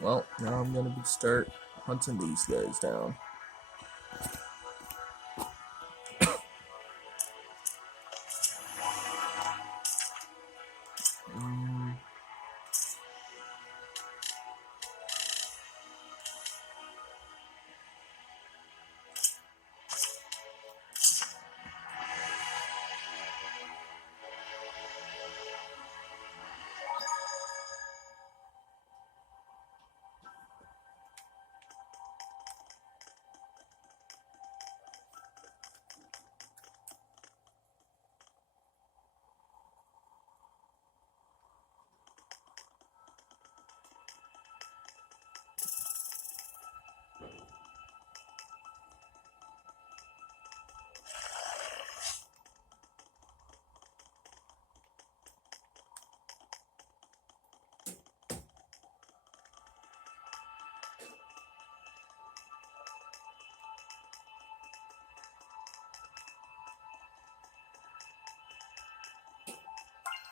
Well, now I'm gonna start hunting these guys down. Mm,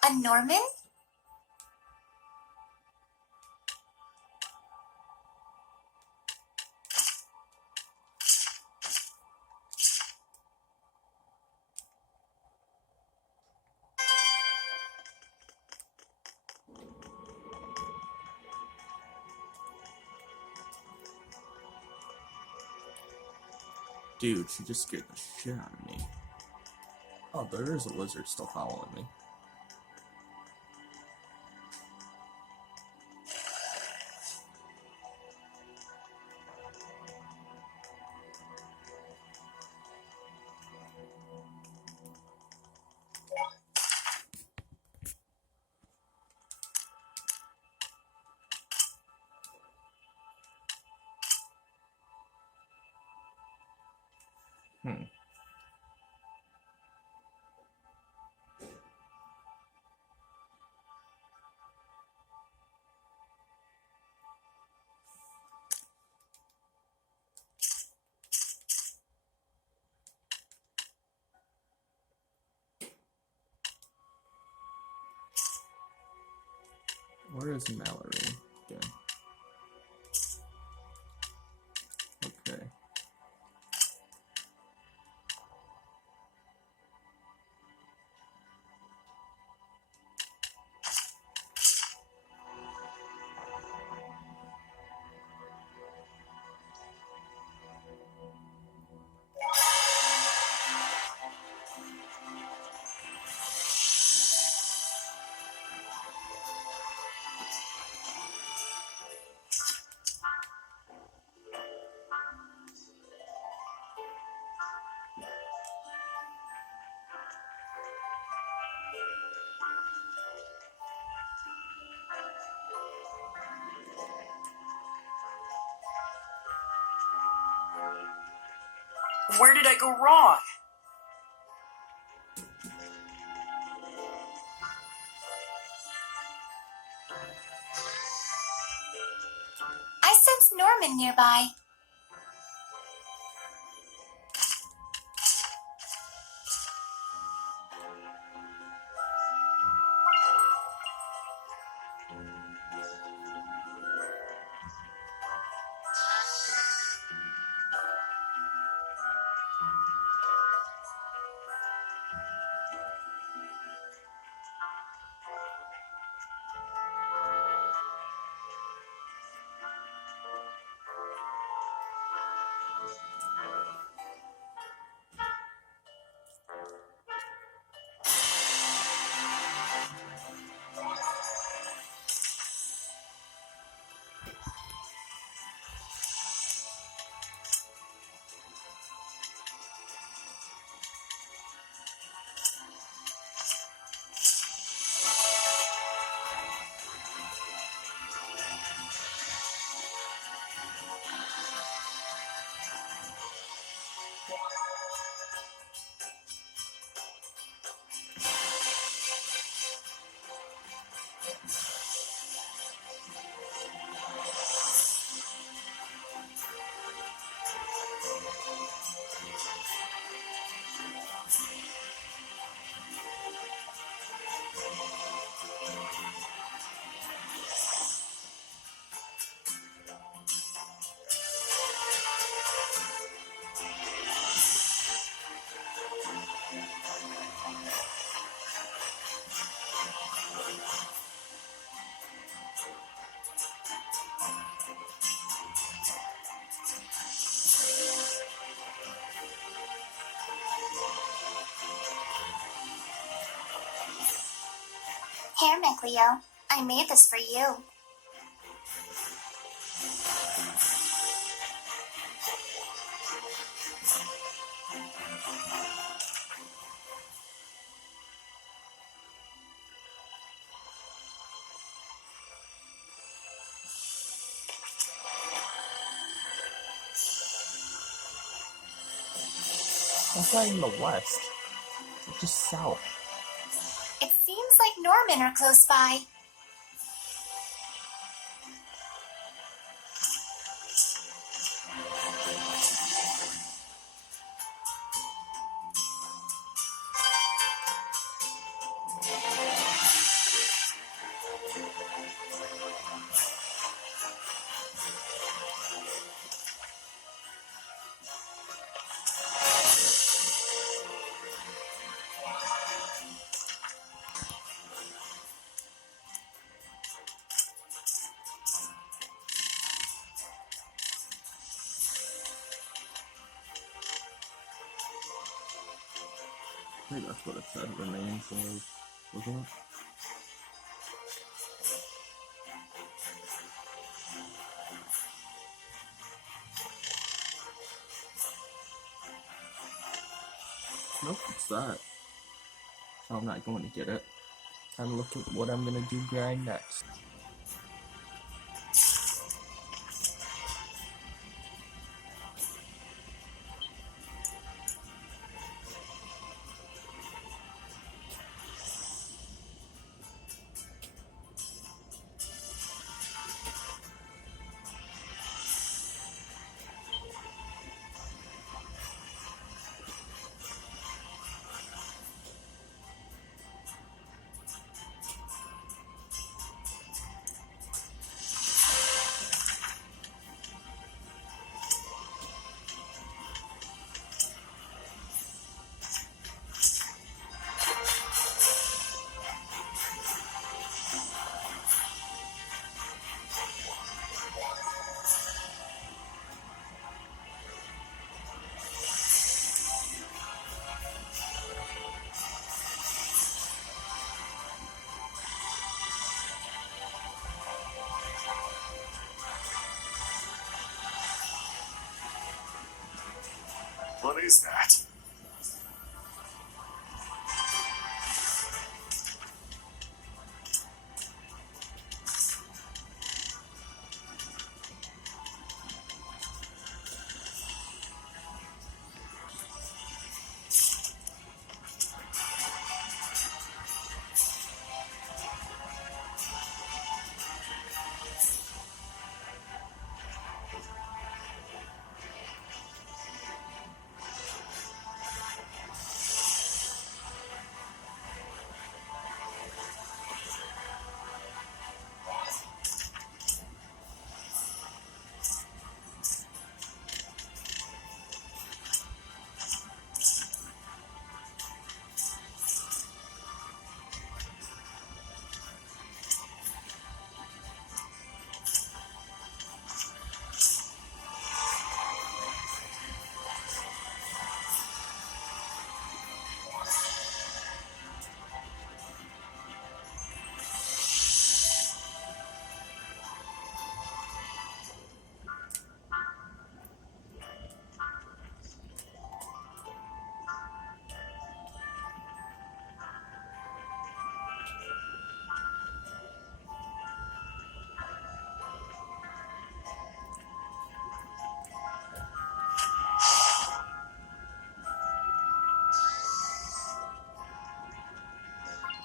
A Norman? dude, she just scared the shit out of me. Oh, there is a lizard still following me. Hmm. Where is Mallory again? Okay. Where did I go wrong? I sense Norman nearby. Here, McLeo. I made this for you. That's not in the west. It's just south. It seems like Norman are close by. I think that's what it said the name was, wasn't it? Nope, it's that. So I'm not going to get it. Time to look at what I'm gonna do grind next. What is that?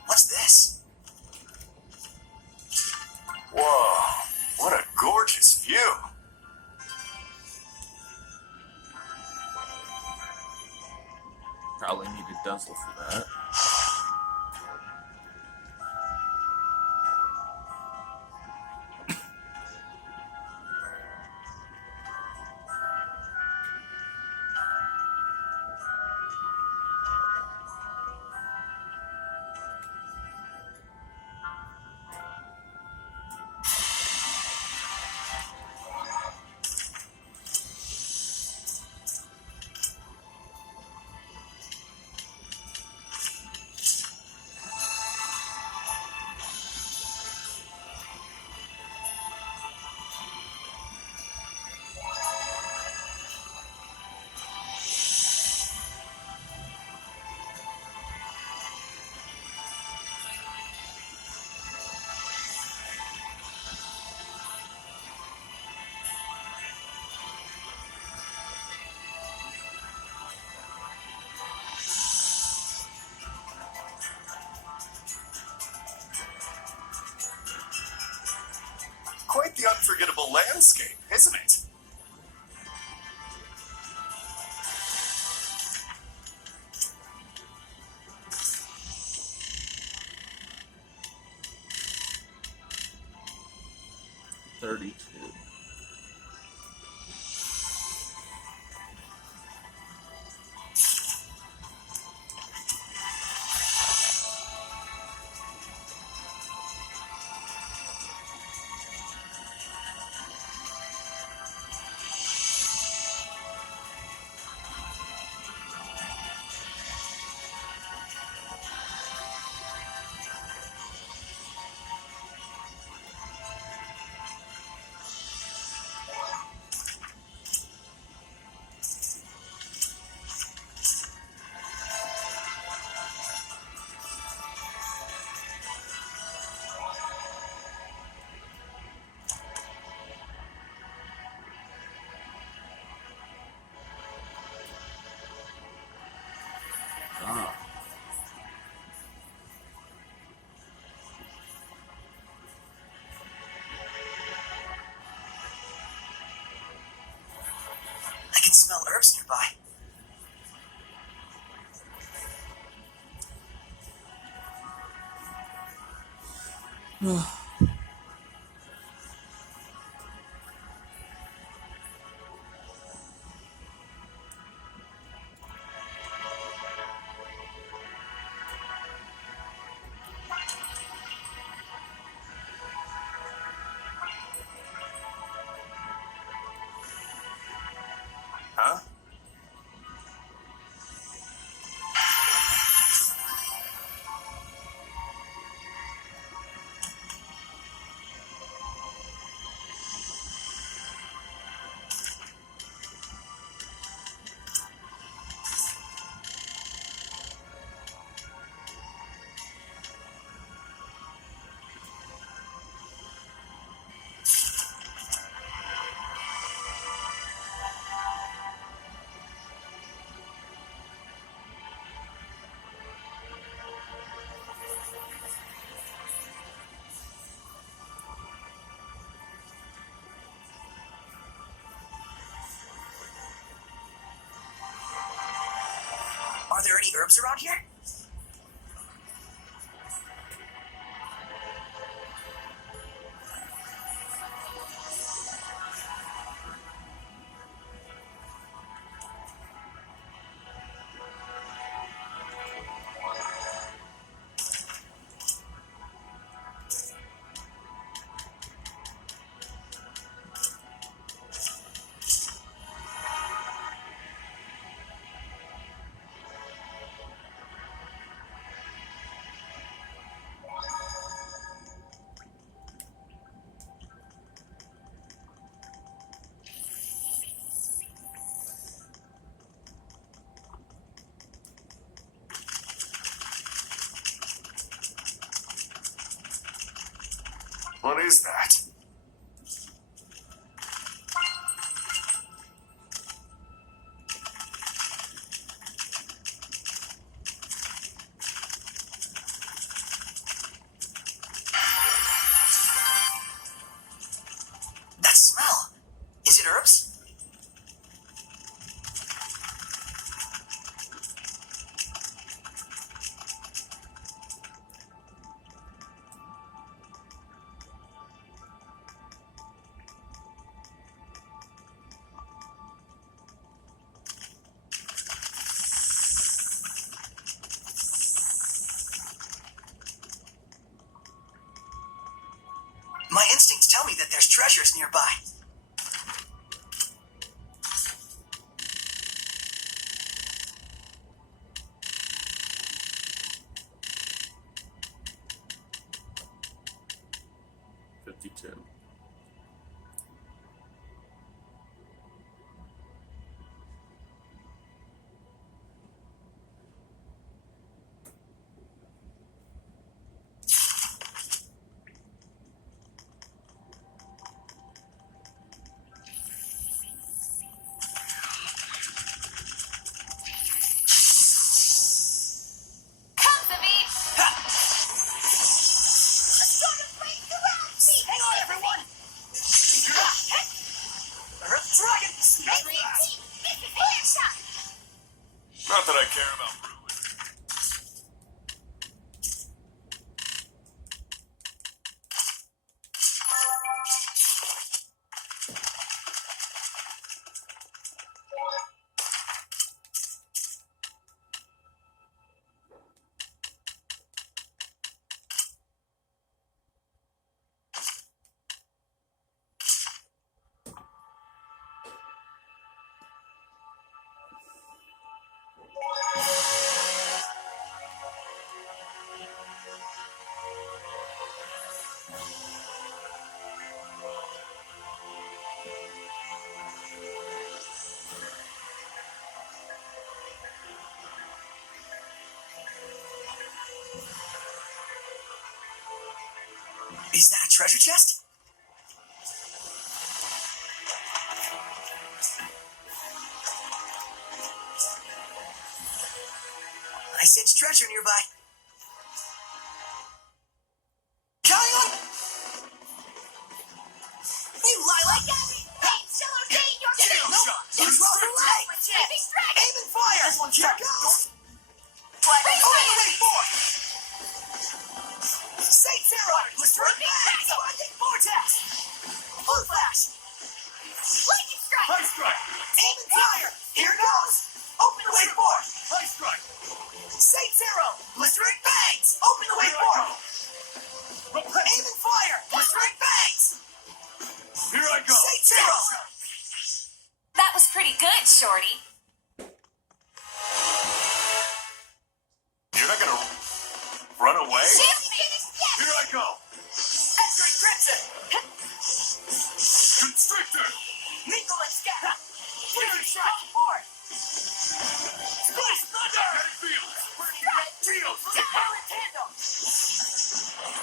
What's this? Whoa, what a gorgeous view! Probably need a Dazzle for that. Quite the unforgettable landscape, isn't it? $32. Ah. I can smell herbs nearby. Huh? Are there any herbs around here? What is that? That smell. Is it herbs? My instincts tell me that there's treasures nearby. $52. Come to me! Hang on, everyone! treasure chest? I sense treasure nearby. Counting on you, Lila! Hey, Shallow Jane, you're Tail safe. shot! It's well delay! Aim and fire! This one's Here trapped. goes! What? Open the way forward! Saint Zero! Return back! Blinding vortex! Blue flash! Lightning strike. High strike! Aim and fire! Here goes! Open the way forward! High strike! Saint Zero! Blistering bangs! Open the way Here I forward! go! Repel! Aim and fire! Blistering bangs! Here I go! Saint Zero! That was pretty good, Shorty. You're not gonna run away? Finish yet. Here I go! Entering Crimson! Constrictor! Mingle and scatter! Fleering strike! Forward! Splash thunder! Magnetic field! Field! Power in tandem!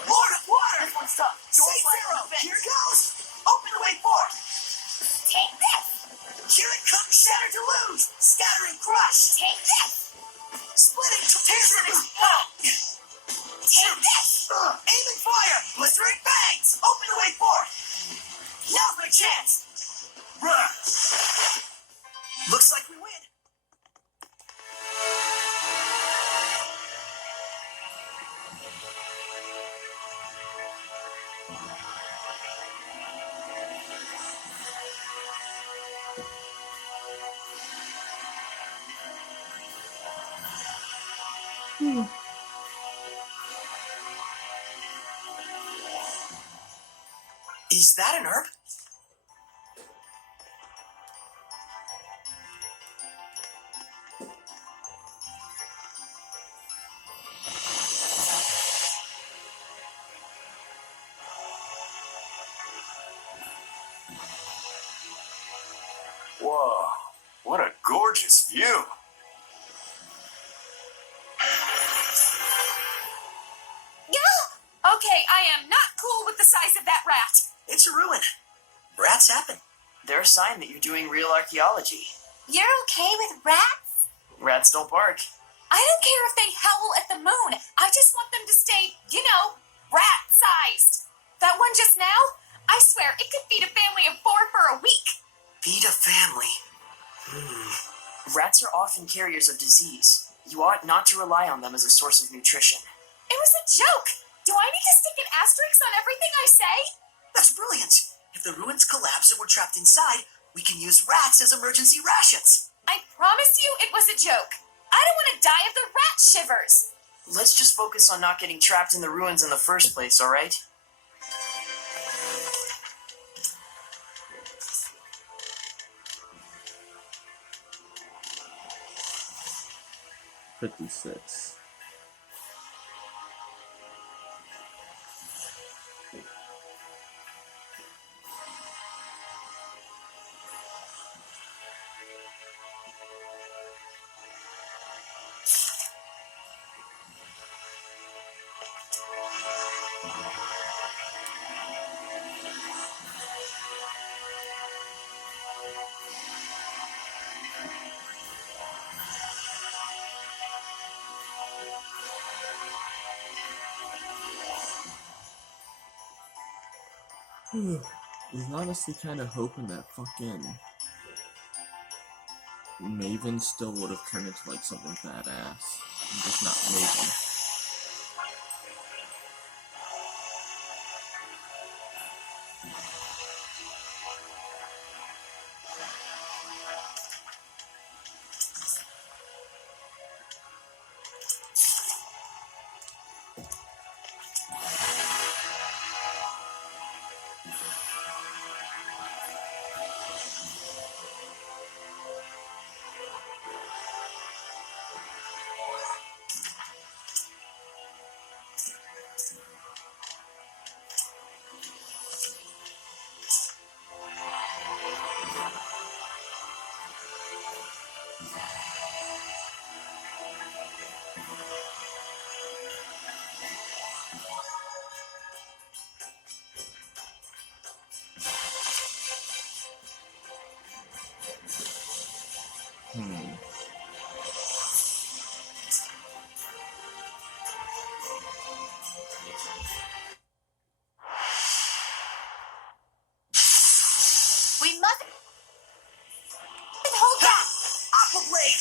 Lord of water! This one's tough. Saint Zero! Here goes! Open the way forward! Take this. Here it comes! Shatter to lose! Scattering crush! Take this. Splitting to piercing! Take this. Aim and fire! Blistering bangs! Open the way forward! Now's my chance! Rat! Looks like we win! Is that an herb? Whoa, what a gorgeous view! Okay, I am not cool with the size of that rat. It's a ruin. Rats happen. They're a sign that you're doing real archaeology. You're okay with rats? Rats don't bark. I don't care if they howl at the moon. I just want them to stay, rat-sized. That one just now, I swear it could feed a family of 4 for a week. Feed a family. Rats are often carriers of disease. You ought not to rely on them as a source of nutrition. It was a joke. Do I need to stick an asterisk on everything I say? That's brilliant. If the ruins collapse and we're trapped inside, we can use rats as emergency rations. I promise you it was a joke. I don't want to die of the rat shivers. Let's just focus on not getting trapped in the ruins in the first place, all right? $56. Was honestly kind of hoping that fucking Maven still would have turned into like something badass. I'm just not Maven. We must hold back. Aqua Blade!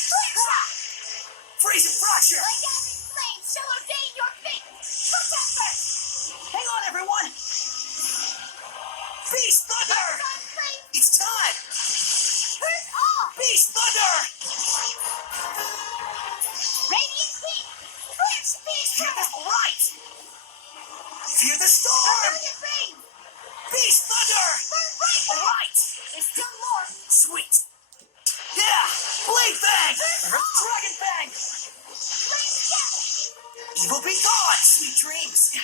Freeze and fracture! My dazzling flames shall ordain your fate. Protect first. Hang on, everyone! Beast Thunder! Sun flames It's time! burn off. Beast Thunder! Radiant heat. Flash beast Fear the turtle. right! Fear the storm! Brilliant rain. Beast Thunder! Burn right. Right! There's still more. Sweet! Yeah! Blade Fang! Dragon Fang! Flame devil. Evil be gone! Sweet dreams!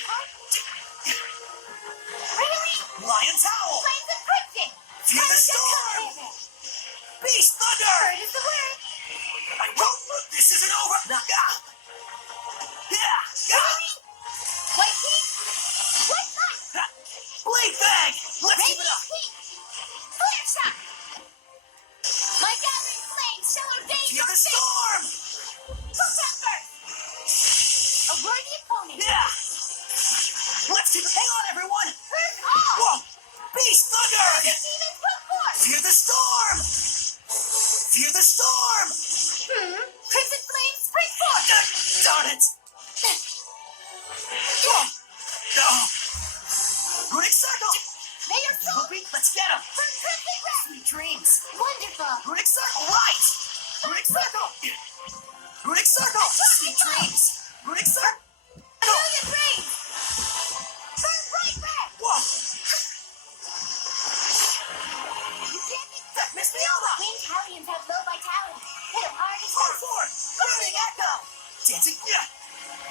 Really? Lion's Howl! Flames of crimson. Fear the storm! Beast Thunder! Bird is the word. I won't look! This isn't over! Yeah! White heat. White light. Blade Fang! Let's keep it Radiant up! heat. Flare shot. My gathering flames shall ordain Fear your the fate. storm! Protect first. A worthy opponent. Yeah! Let's keep it. Hang on, everyone! Burn off. Whoa! Beast Thunder! The demons will forth. Fear the storm! Fear the storm! Crimson flames spring forth. Darn it! Whoa! No! Runic Circle! May your soul Let's get him! burn crimson red. Sweet dreams! Wonderful. Runic Circle! Right! Runic Circle! Runic Circle! Sweet dreams! Runic Circle! Brilliant rain. Burn bright red. Whoa! You can't be That missed me all up! Winged Hellions have low vitality. Hit them hard and Hold fast. forward! Burning Echo! Dancing... Yeah!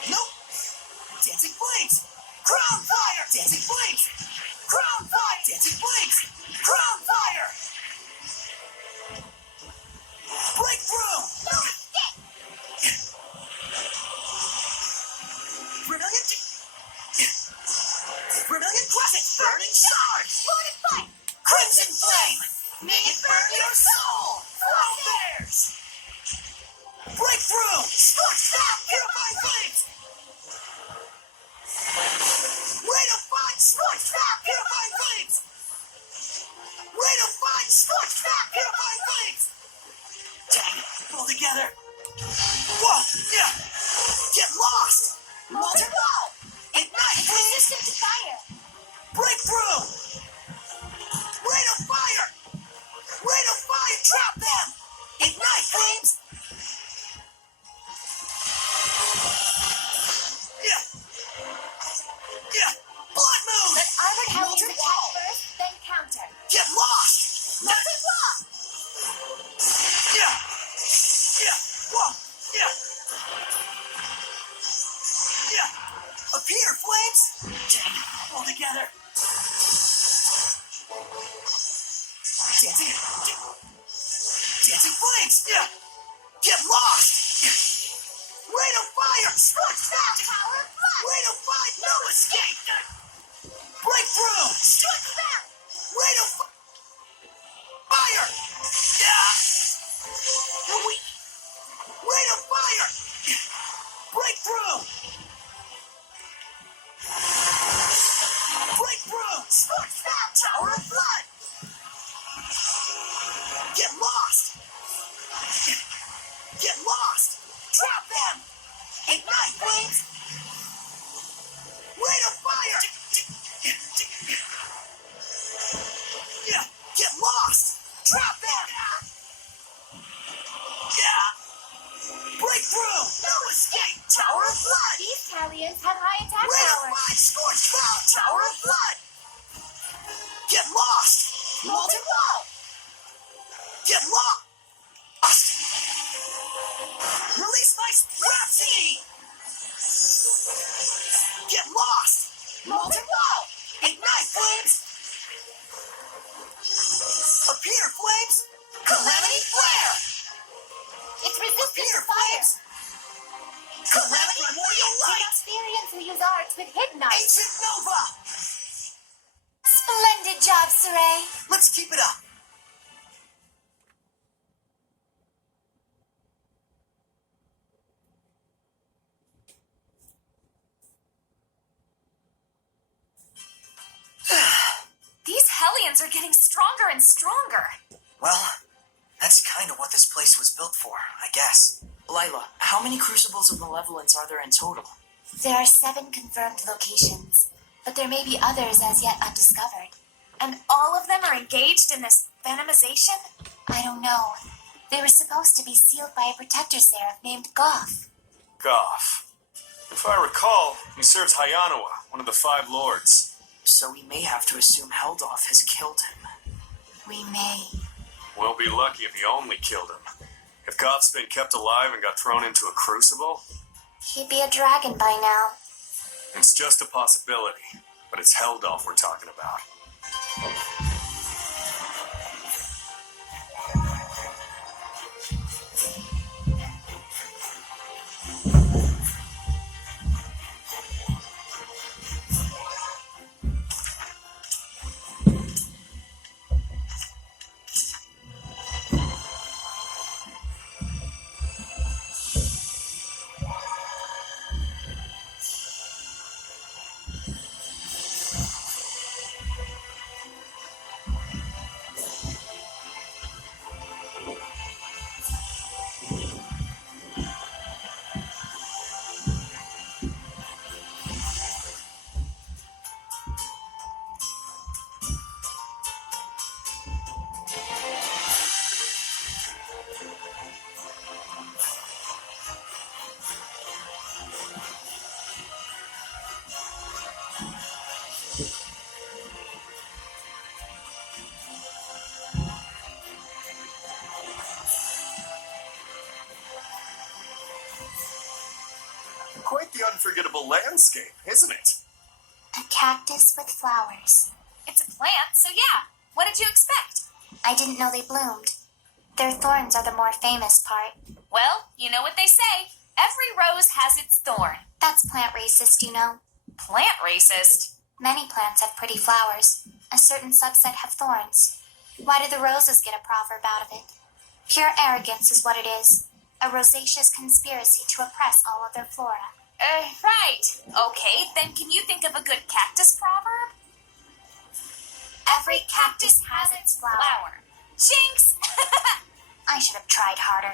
Nope! Dancing Flames! Crown Fire! Dancing Flames! Crown Fire! Dancing Flames! Crown Fire! Breakthrough! No escape. Brilliant... Brilliant Crescent! Burning Shard! Fortify. Crimson Flame! May it burn your soul! Throw bears! Breakthrough! Scorch Down! Purifying Flames! Rate of Fight! Scorch Down! Purifying Flames! Rate of Fight! Scorch Down! Purifying Flames! Dang it! Pull together! Whoa! Yeah! Get lost! Molten Wall! Ignite! Resistant to fire. Breakthrough! Rate of Fire! Rate of Fire! Trap them! Ignite Flames! Yeah! Yeah! Blood Moon! Let armored Hellions Molten attack Wall! first, then counter. Get lost! Molten Wall. Yeah! Yeah! Whoa! Yeah! Yeah! Appear, Flames! Dang it! All together! Dancing Flames! Yeah! Get lost! Yeah. Rate of Fire! Scorch Down! Power of blood. Rate of Fire! No escape! Breakthrough! Scorch down. Rate of Fire! Yeah! Weak! Rate of Fire! Breakthrough! Breakthrough! Scorch Down! Tower of Blood! Get lost! Get lost! Trap them! Ignite Flames! Rate of Fire! Yeah! Get lost! Trap them! Yeah! Breakthrough! No escape! Tower of Blood! These Hellions have high attack Rate of power. Fire! Scorch Cloud! Tower of Blood! Get lost! Molten Wall! Get lost! Release my Rhapsody! Get lost! Molten Wall! Ignite Flames! Appear Flames! Calamity Flare! It's resistant Appear to fire. Flames! Calamity Primordial The Light! Zestiria who use arts with hidden arts. Ancient Nova! Splendid job, Saray. Let's keep it up! aliens are getting stronger and stronger. Well, that's kind of what this place was built for, I guess. Lila, how many crucibles of malevolence are there in total? There are 7 confirmed locations, but there may be others as yet undiscovered. And all of them are engaged in this venomization? I don't know. They were supposed to be sealed by a protector seraph named Goff. Goff. If I recall, he serves Hyanawa, one of the 5 lords. So we may have to assume Heldoff has killed him. We may. We'll be lucky if he only killed him. If Goff's been kept alive and got thrown into a crucible, He'd be a dragon by now. it's just a possibility. But it's Heldoff we're talking about. Quite the unforgettable landscape, isn't it? A cactus with flowers. It's a plant, so yeah. What did you expect? I didn't know they bloomed. Their thorns are the more famous part. Well, you know what they say. Every rose has its thorn. That's plant racist, you know. Plant racist? Many plants have pretty flowers. A certain subset have thorns. Why do the roses get a proverb out of it? Pure arrogance is what it is. A rosaceous conspiracy to oppress all other flora. Right. Okay, then can you think of a good cactus proverb? Every cactus has its flower. Jinx! I should have tried harder.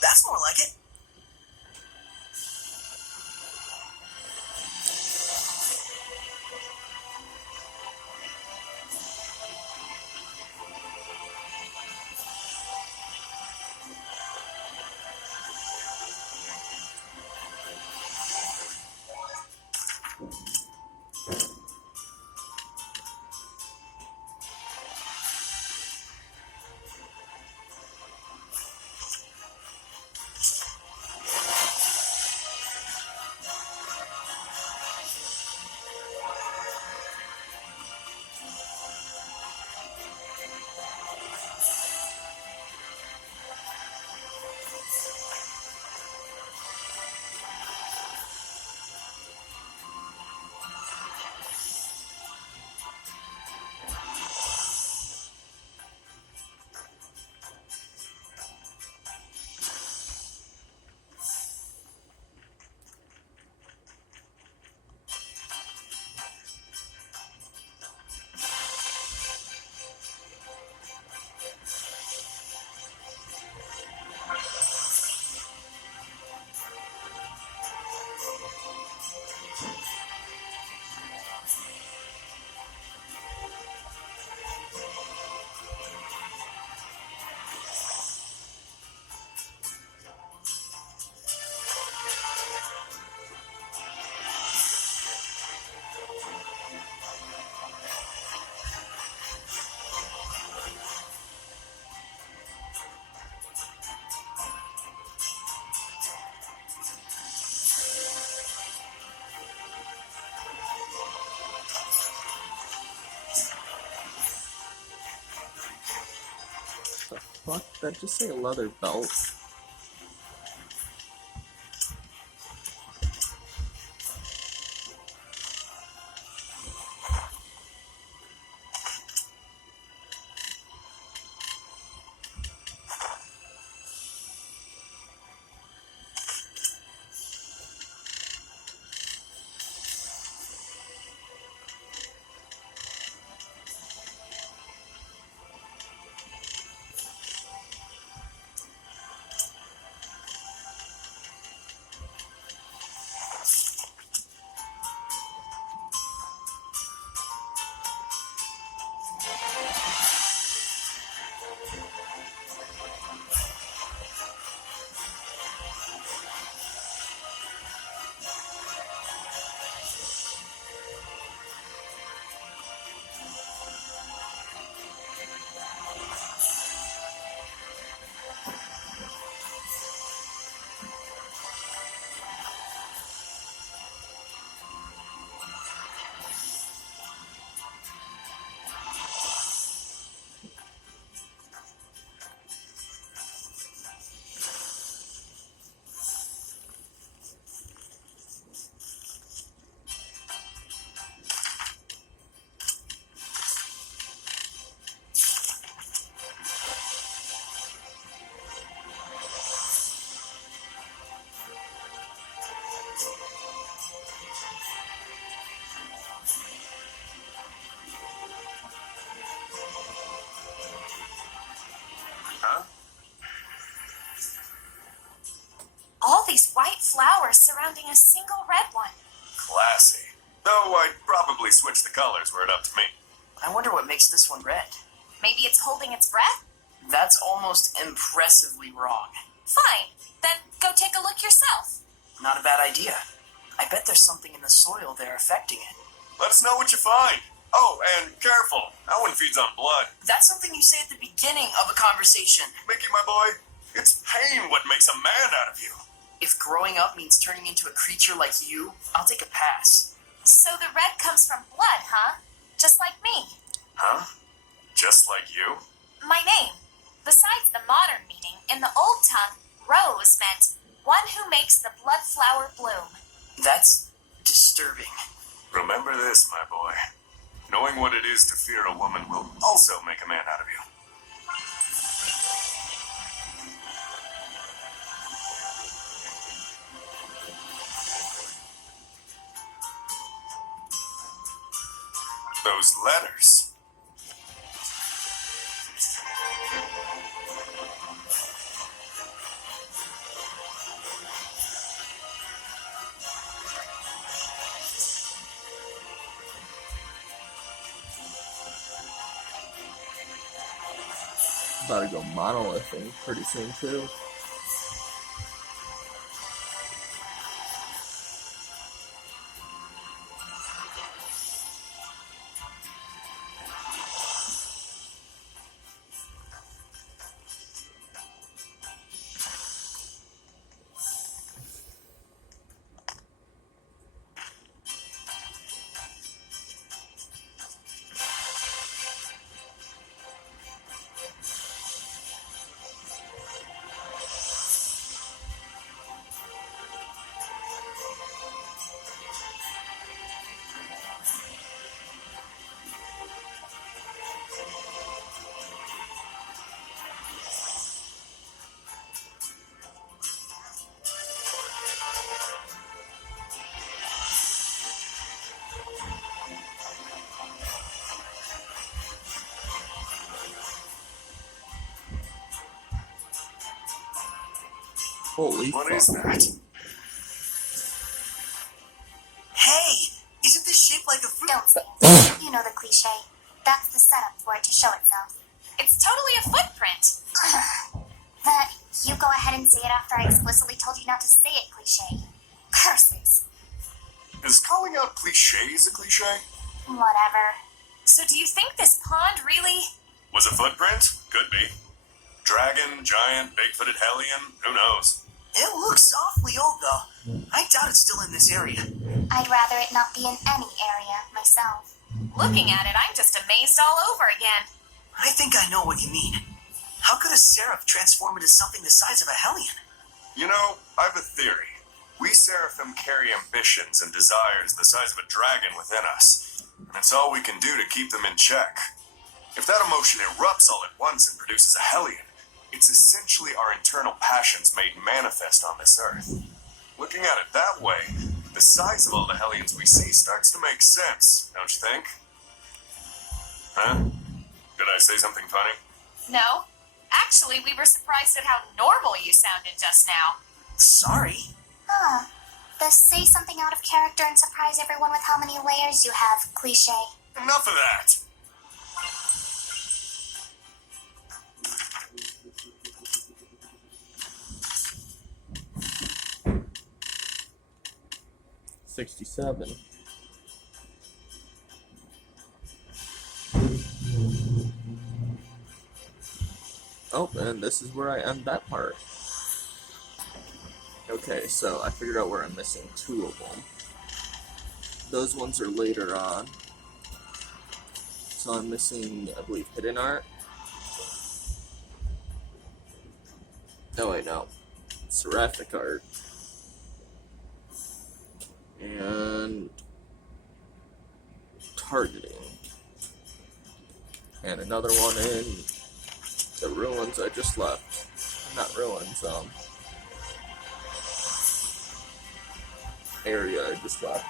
That's more like it. fuck? Did that just say a leather belt? Huh? All these white flowers surrounding a single red one. Classy. Though I'd probably switch the colors were it up to me. I wonder what makes this one red. Maybe it's holding its breath? That's almost impressively wrong. Fine. Then go take a look yourself. Not a bad idea. I bet there's something in the soil there affecting it. Let us know what you find. Oh, and careful. That one feeds on blood. That's something you say at the beginning of a conversation. Mickey, my boy, it's pain what makes a man out of you. If growing up means turning into a creature like you, I'll take a pass. So the red comes from blood, huh? Just like me. Huh? Just like you? My name. Besides the modern meaning, in the old tongue, rose meant one who makes the blood flower bloom. That's disturbing. Remember this, my boy. Knowing what it is to fear a woman will also make a man out of you. Those letters. About to go monolithing pretty soon too. Holy What fuck. is that? Hey! Isn't this shaped like a fruit? Don't say it. You know the cliche. That's the setup for it to show itself. It's totally a footprint. That you go ahead and say it after I explicitly told you not to say it, cliche. Curses. Is calling out cliches a cliche? Whatever. So do you think this pond really... Was a footprint? Could be. Dragon, giant, big-footed hellion, who knows? It looks awfully old, though. I doubt it's still in this area. I'd rather it not be in any area, myself. Looking at it, I'm just amazed all over again. I think I know what you mean. How could a seraph transform into something the size of a hellion? You know, I've a theory. We seraphim carry ambitions and desires the size of a dragon within us, and it's all we can do to keep them in check. If that emotion erupts all at once and produces a hellion, it's essentially our internal passions made manifest on this earth. Looking at it that way, the size of all the hellions we see starts to make sense, don't you think? Huh? Did I say something funny? No. Actually, we were surprised at how normal you sounded just now. Sorry. Huh. The say something out of character and surprise everyone with how many layers you have cliche. Enough of that! $67. Oh, and this is where I end that part. Okay, so I figured out where I'm missing 2 of them. Those ones are later on. So I'm missing, I believe, hidden art. No, wait, no. Seraphic art. And targeting. And another one in the ruins I just left. Not ruins, area I just left.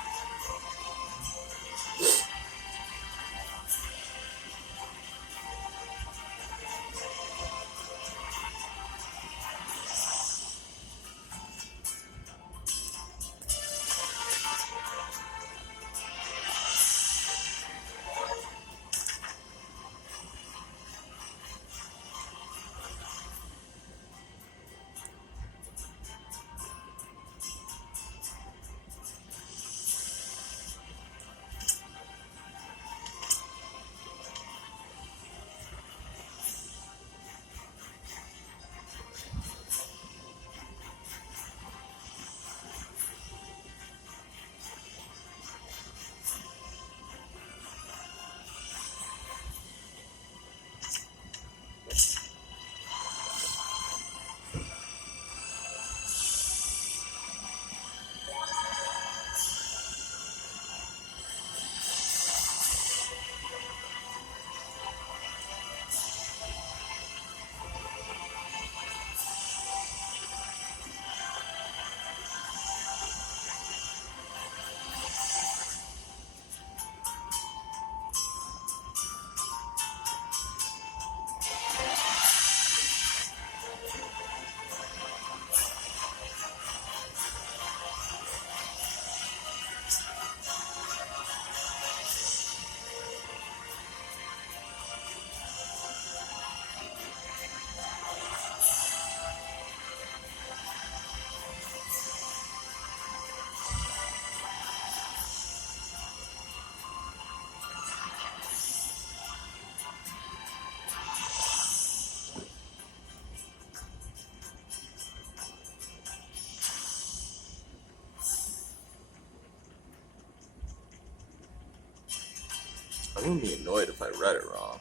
I'm gonna be annoyed if I read it wrong.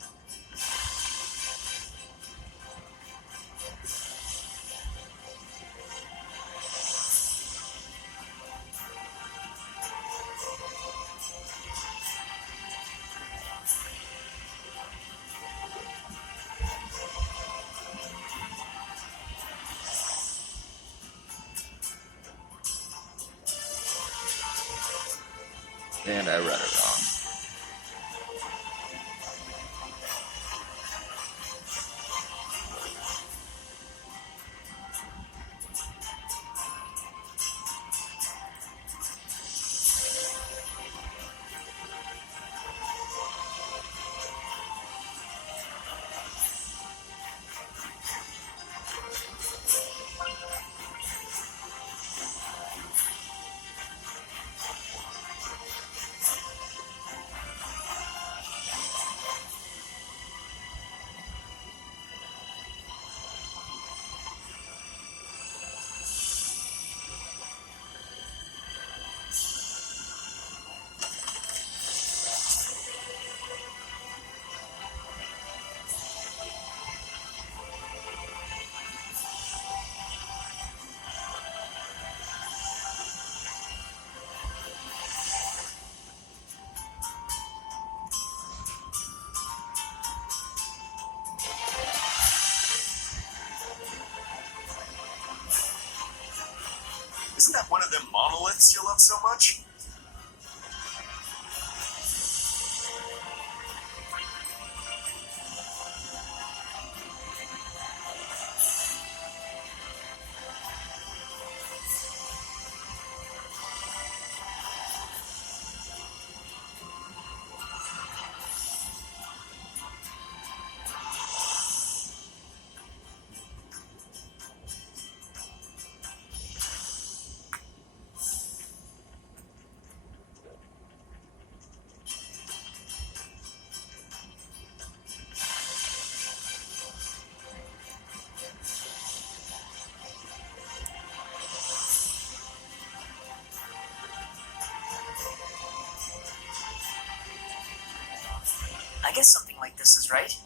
And I read it wrong. them monoliths you love so much? I guess something like this is right.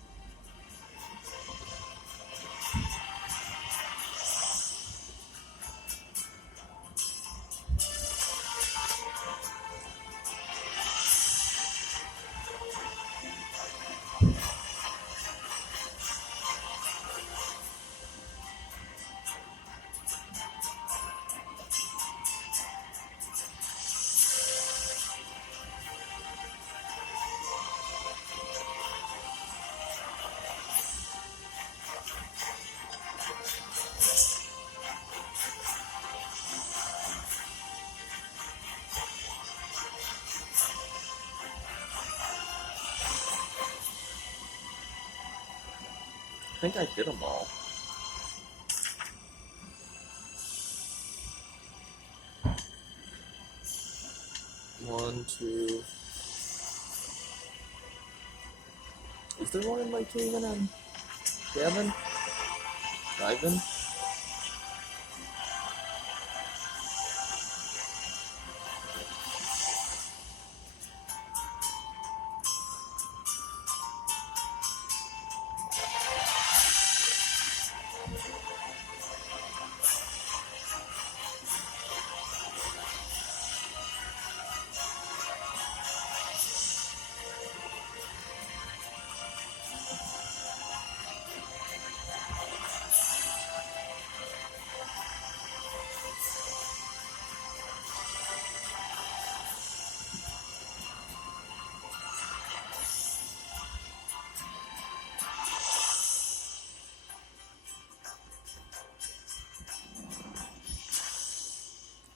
I think I did them all. One, two. Is there one in like Kevin and Gavin? Ivan?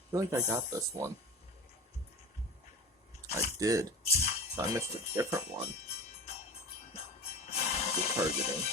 I feel like I got this one. I did. So I missed a different one. The targeting.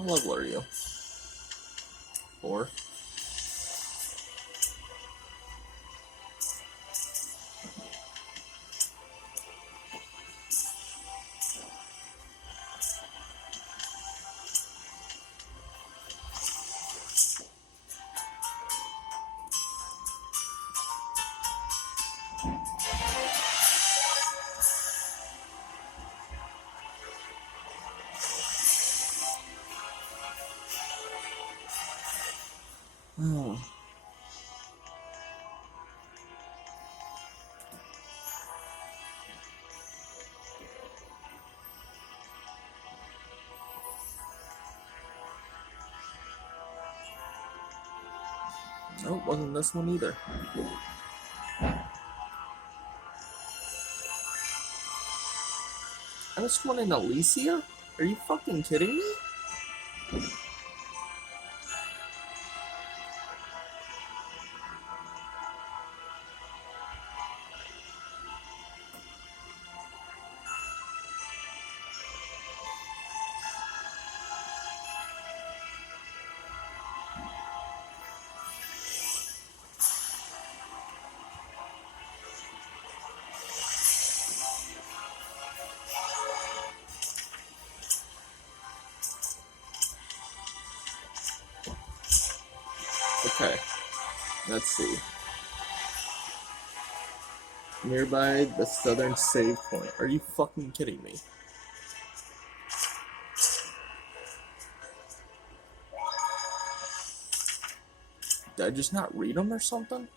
What level are you? 4? Oh. Nope, wasn't this one either. I missed one in Alicia? Are you fucking kidding me? Okay, let's see. Nearby the southern save point. Are you fucking kidding me? Did I just not read them or something?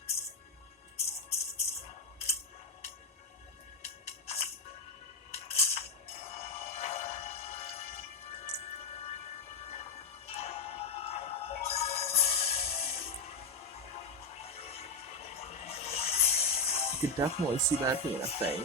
You could definitely see that being a thing.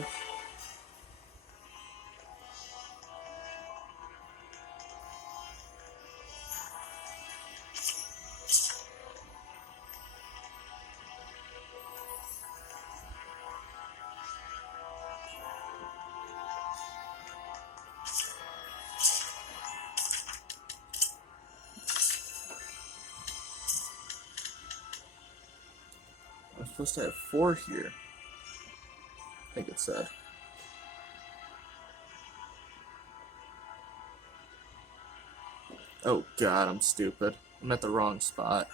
I'm supposed to have 4 here. I think it said. Oh god, I'm stupid. I'm at the wrong spot.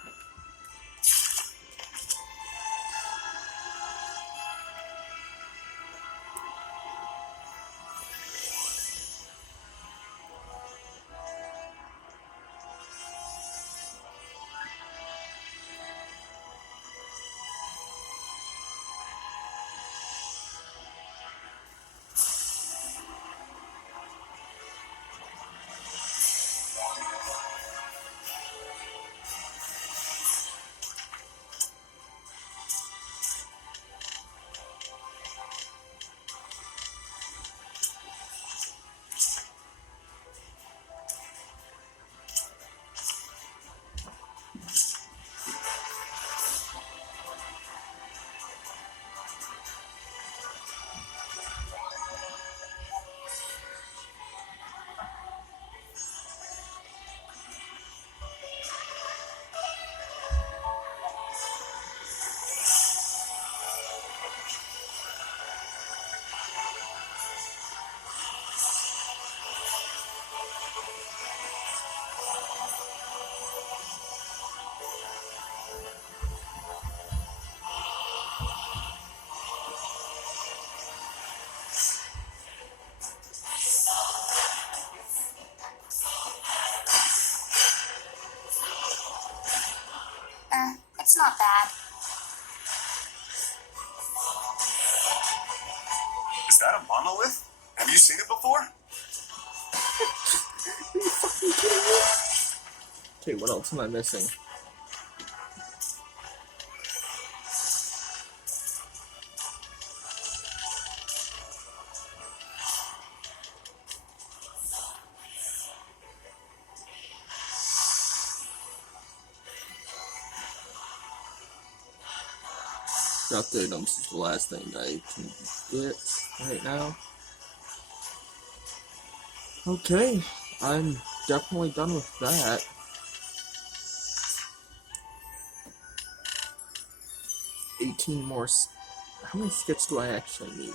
It's not bad. Is that a monolith? Have you seen it before? Okay, what else am I missing? Update them. This is the last thing I can get right now. Okay, I'm definitely done with that. More. How many skits do I actually need?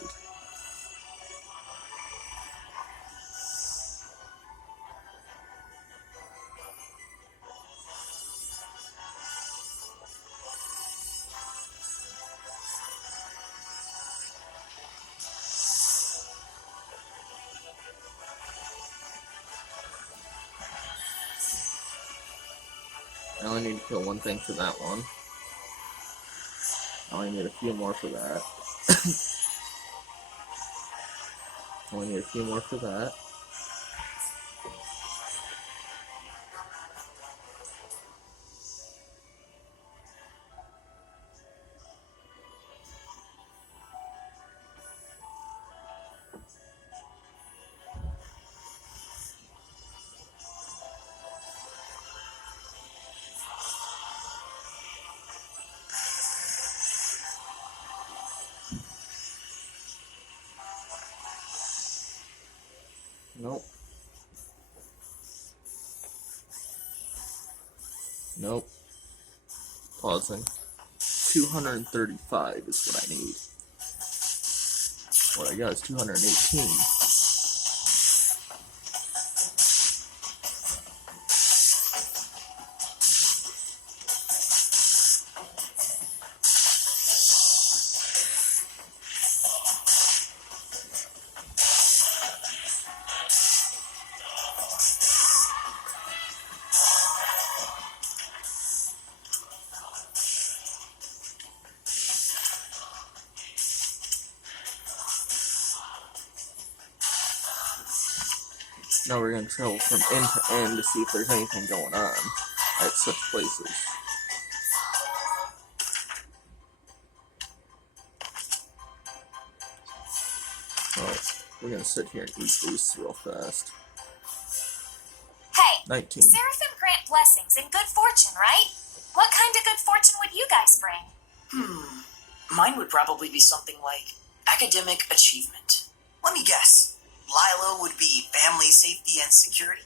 I only need to kill one thing for that one. I only need a few more for that. I only need a few more for that. Nope. Nope. Pausing. 235 is what I need. What I got is 218. Now we're going to travel from end to end to see if there's anything going on at such places. Alright, we're going to sit here and eat these real fast. Hey, 19. Seraphim grant blessings and good fortune, right? What kind of good fortune would you guys bring? Mine would probably be something like academic achievement. Let me guess. Lila would be family safety and security?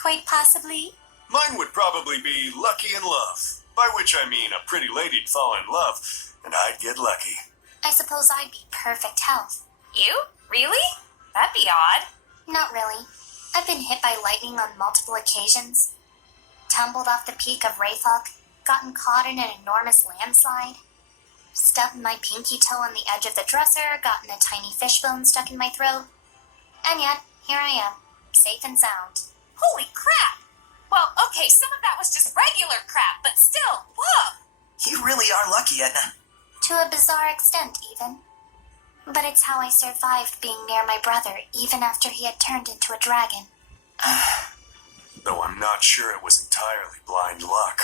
Quite possibly. Mine would probably be lucky in love, by which I mean a pretty lady'd fall in love, and I'd get lucky. I suppose I'd be perfect health. You? Really? That'd be odd. Not really. I've been hit by lightning on multiple occasions. Tumbled off the peak of Wraithhawk, gotten caught in an enormous landslide. Stubbed my pinky toe on the edge of the dresser, gotten a tiny fishbone stuck in my throat. And yet, here I am, safe and sound. Holy crap! Well, okay, some of that was just regular crap, but still, whoa! You really are lucky, Edna. To a bizarre extent, even. But it's how I survived being near my brother, even after he had turned into a dragon. Though I'm not sure it was entirely blind luck.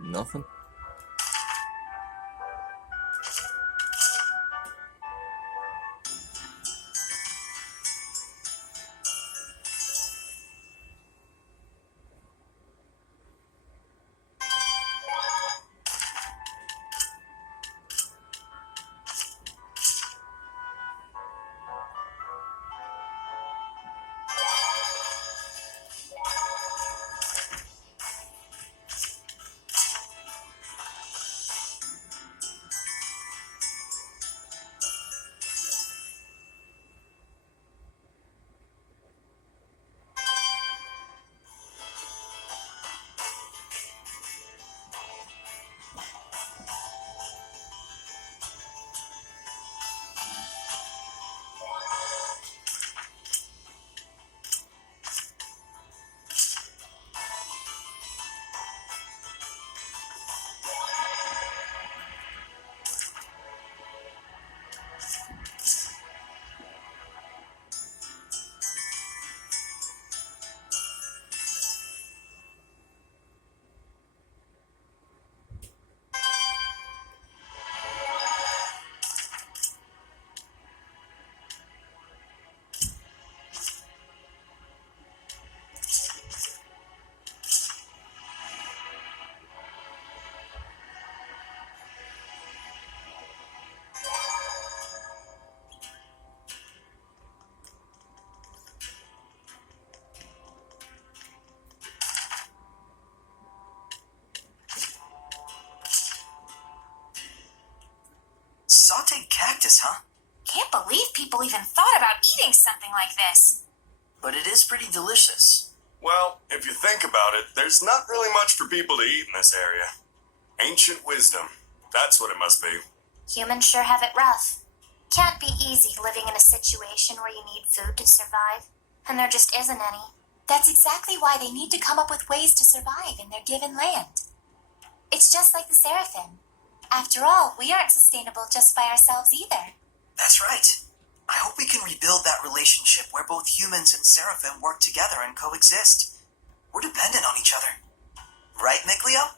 Nothing. Sauteed cactus, huh? Can't believe people even thought about eating something like this. But it is pretty delicious. Well, if you think about it, there's not really much for people to eat in this area. Ancient wisdom. That's what it must be. Humans sure have it rough. Can't be easy living in a situation where you need food to survive, and there just isn't any. That's exactly why they need to come up with ways to survive in their given land. It's just like the Seraphim. After all, we aren't sustainable just by ourselves either. That's right. I hope we can rebuild that relationship where both humans and seraphim work together and coexist. We're dependent on each other. Right, Mikleo?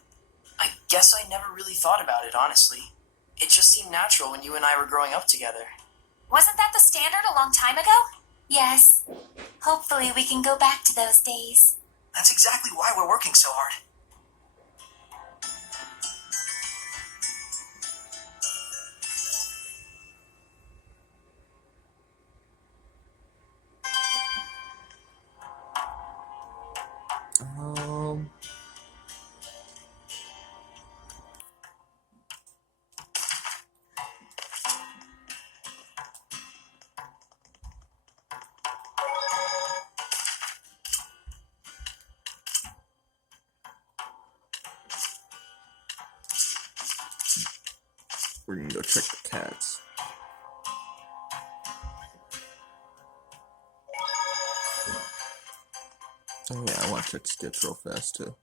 I guess I never really thought about it, honestly. It just seemed natural when you and I were growing up together. Wasn't that the standard a long time ago? Yes. Hopefully we can go back to those days. That's exactly why we're working so hard. We're gonna go check the cats. Oh yeah, I want to check Stitch real fast too.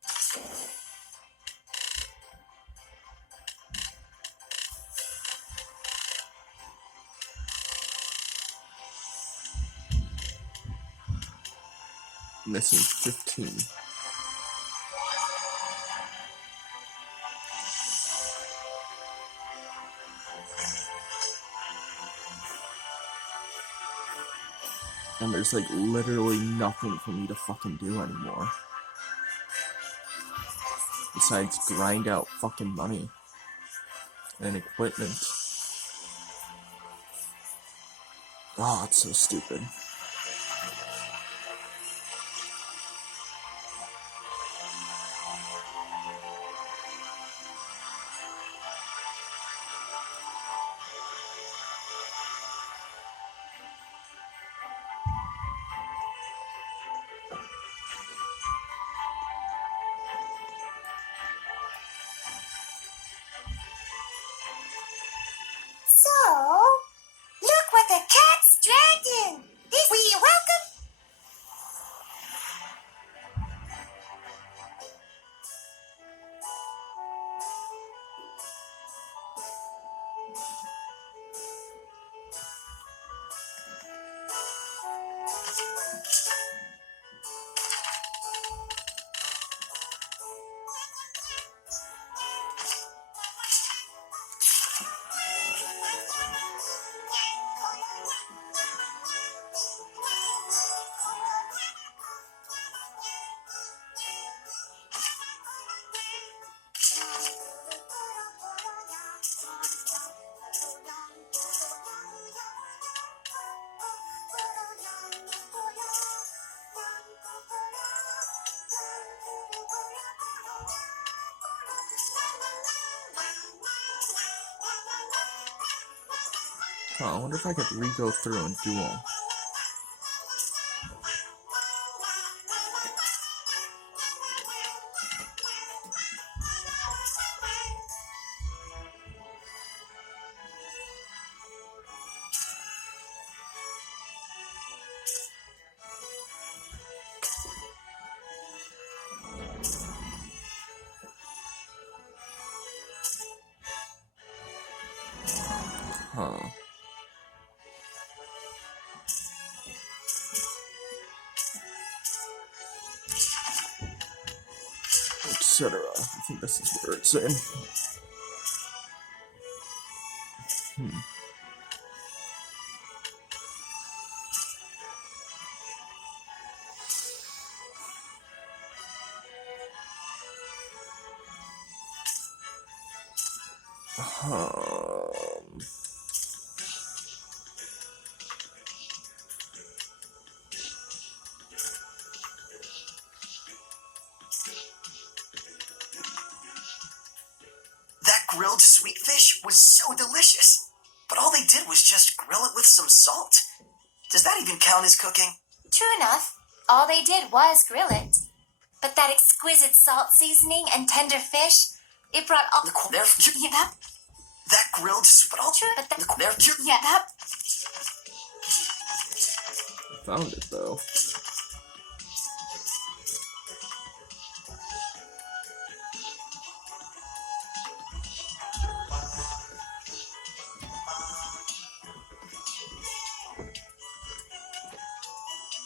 Missing 15. And there's like literally nothing for me to fucking do anymore. Besides grind out fucking money. And equipment. Oh, it's so stupid. So, look what the cats dragged in. This we welcome. Oh, I wonder if I could re-go through and do them. Huh. Etc. I think this is where it's in. That grilled sweet fish was so delicious. But all they did was just grill it with some salt. Does that even count as cooking? True enough. All they did was grill it. But that exquisite salt seasoning and tender fish, it brought all That grilled but all true, but that Found it though.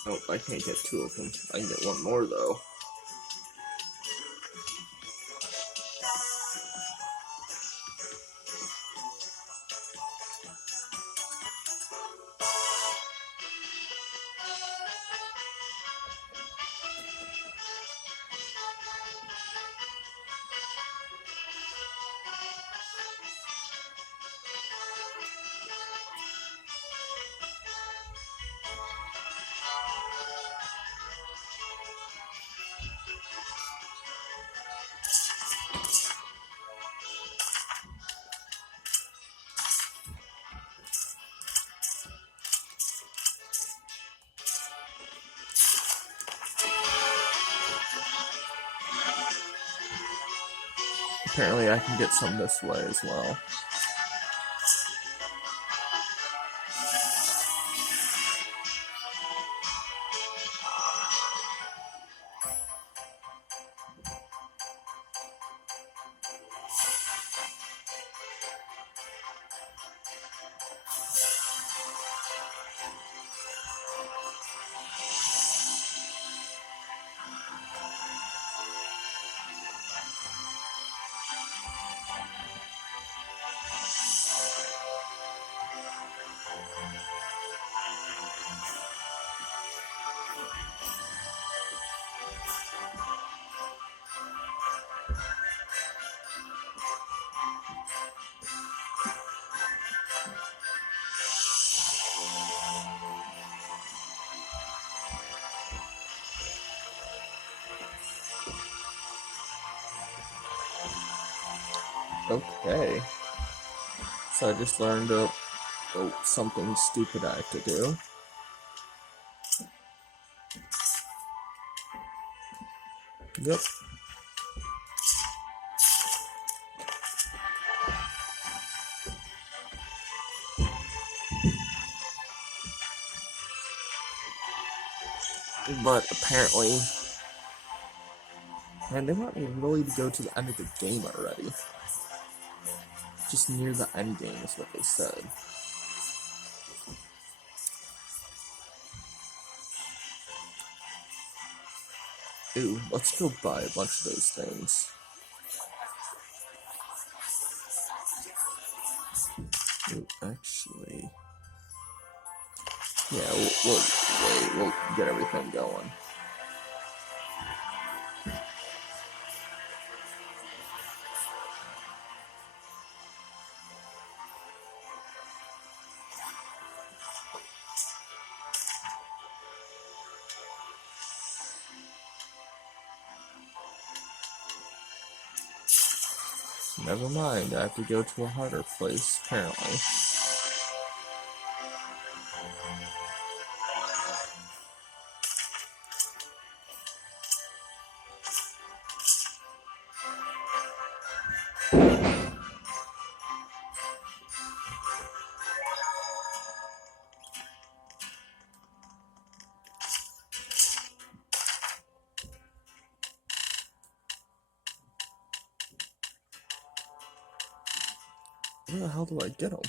Oh, I can't get 2 of them. I can get 1 more, though. Apparently I can get some this way as well. Okay. So I just learned something stupid I have to do. Yep. But apparently, man, they want me really to go to the end of the game already. Just near the end game is what they said. Ooh, let's go buy a bunch of those things. Ooh, actually, yeah, we'll get everything going. Never mind, I have to go to a harder place, apparently. Where the hell do I get them?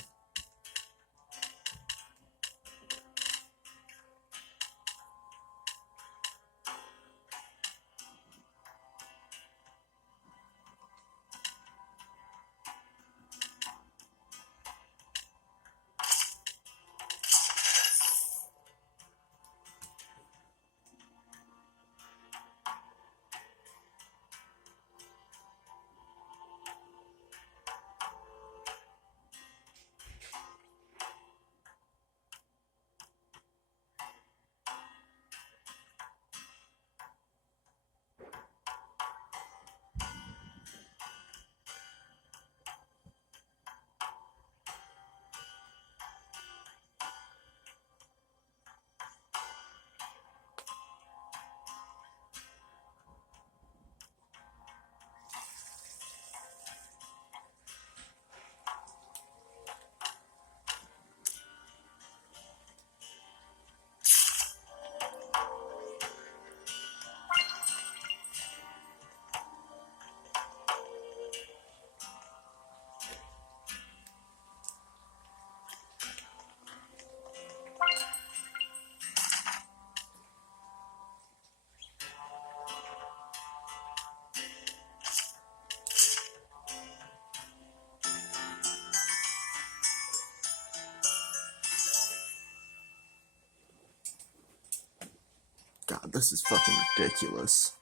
This is fucking ridiculous.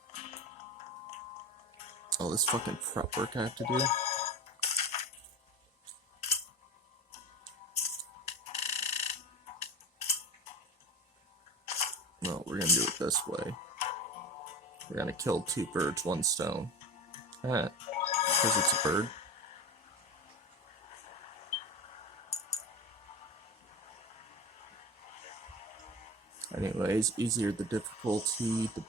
All this fucking prep work I have to do. No, we're gonna do it this way. We're gonna kill 2 birds, 1 stone. Because it's a bird. Anyways, easier the difficulty, the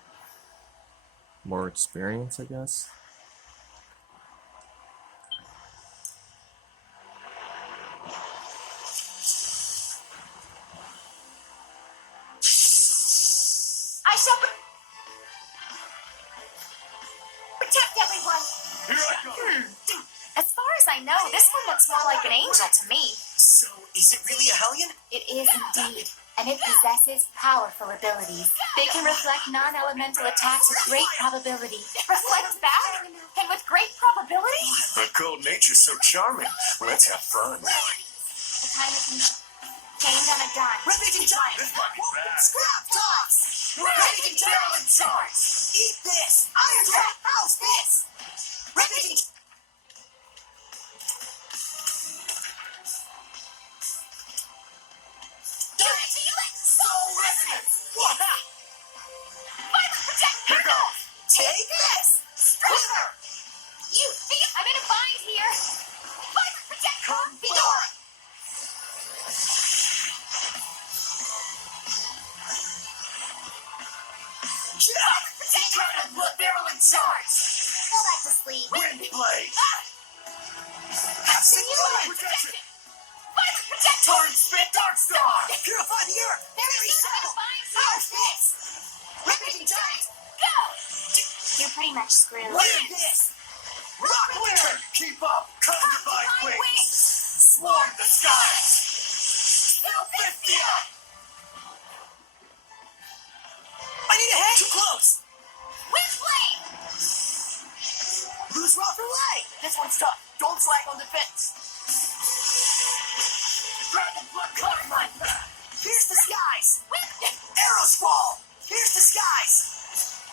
more experience, I guess. I shall protect everyone. Here I come. As far as I know, this one looks more like an angel to me. So, is it really a Hellion? It is indeed, and it possesses powerful abilities. They can reflect non-elemental attacks with great probability. Reflect back? And with great probability? The cold nature's so charming. Let's have fun. The kind that can change on a dime. Ravaging giant! This might be bad. Scrap toss! Ravaging giant size! Eat this! Iron Cat, how's this? Ravaging... Soul resonance! Waha! Here goes! Take this! Stripper! You thief! I'm in a bind here! Fight! Protect! Fedora! Dragon blood barrel in charge! Go back to sleep. Wind blade! Have simulated! Protection! Fight! Protect! Torrent spit dark star! Purify the earth! Very There's simple! a bind How's here! this? Ravaging giant! Go! You're pretty much screwed. Wind this! Rock winter! Keep up! Come divine My wings! Swarm the skies! Sylphithia! I need a hand! Too close! Wind flame! Lose rough away! This one's tough. Don't slag on defense. Dragon blood cutting my path. Here's the skies. Arrow squall. Here's the skies.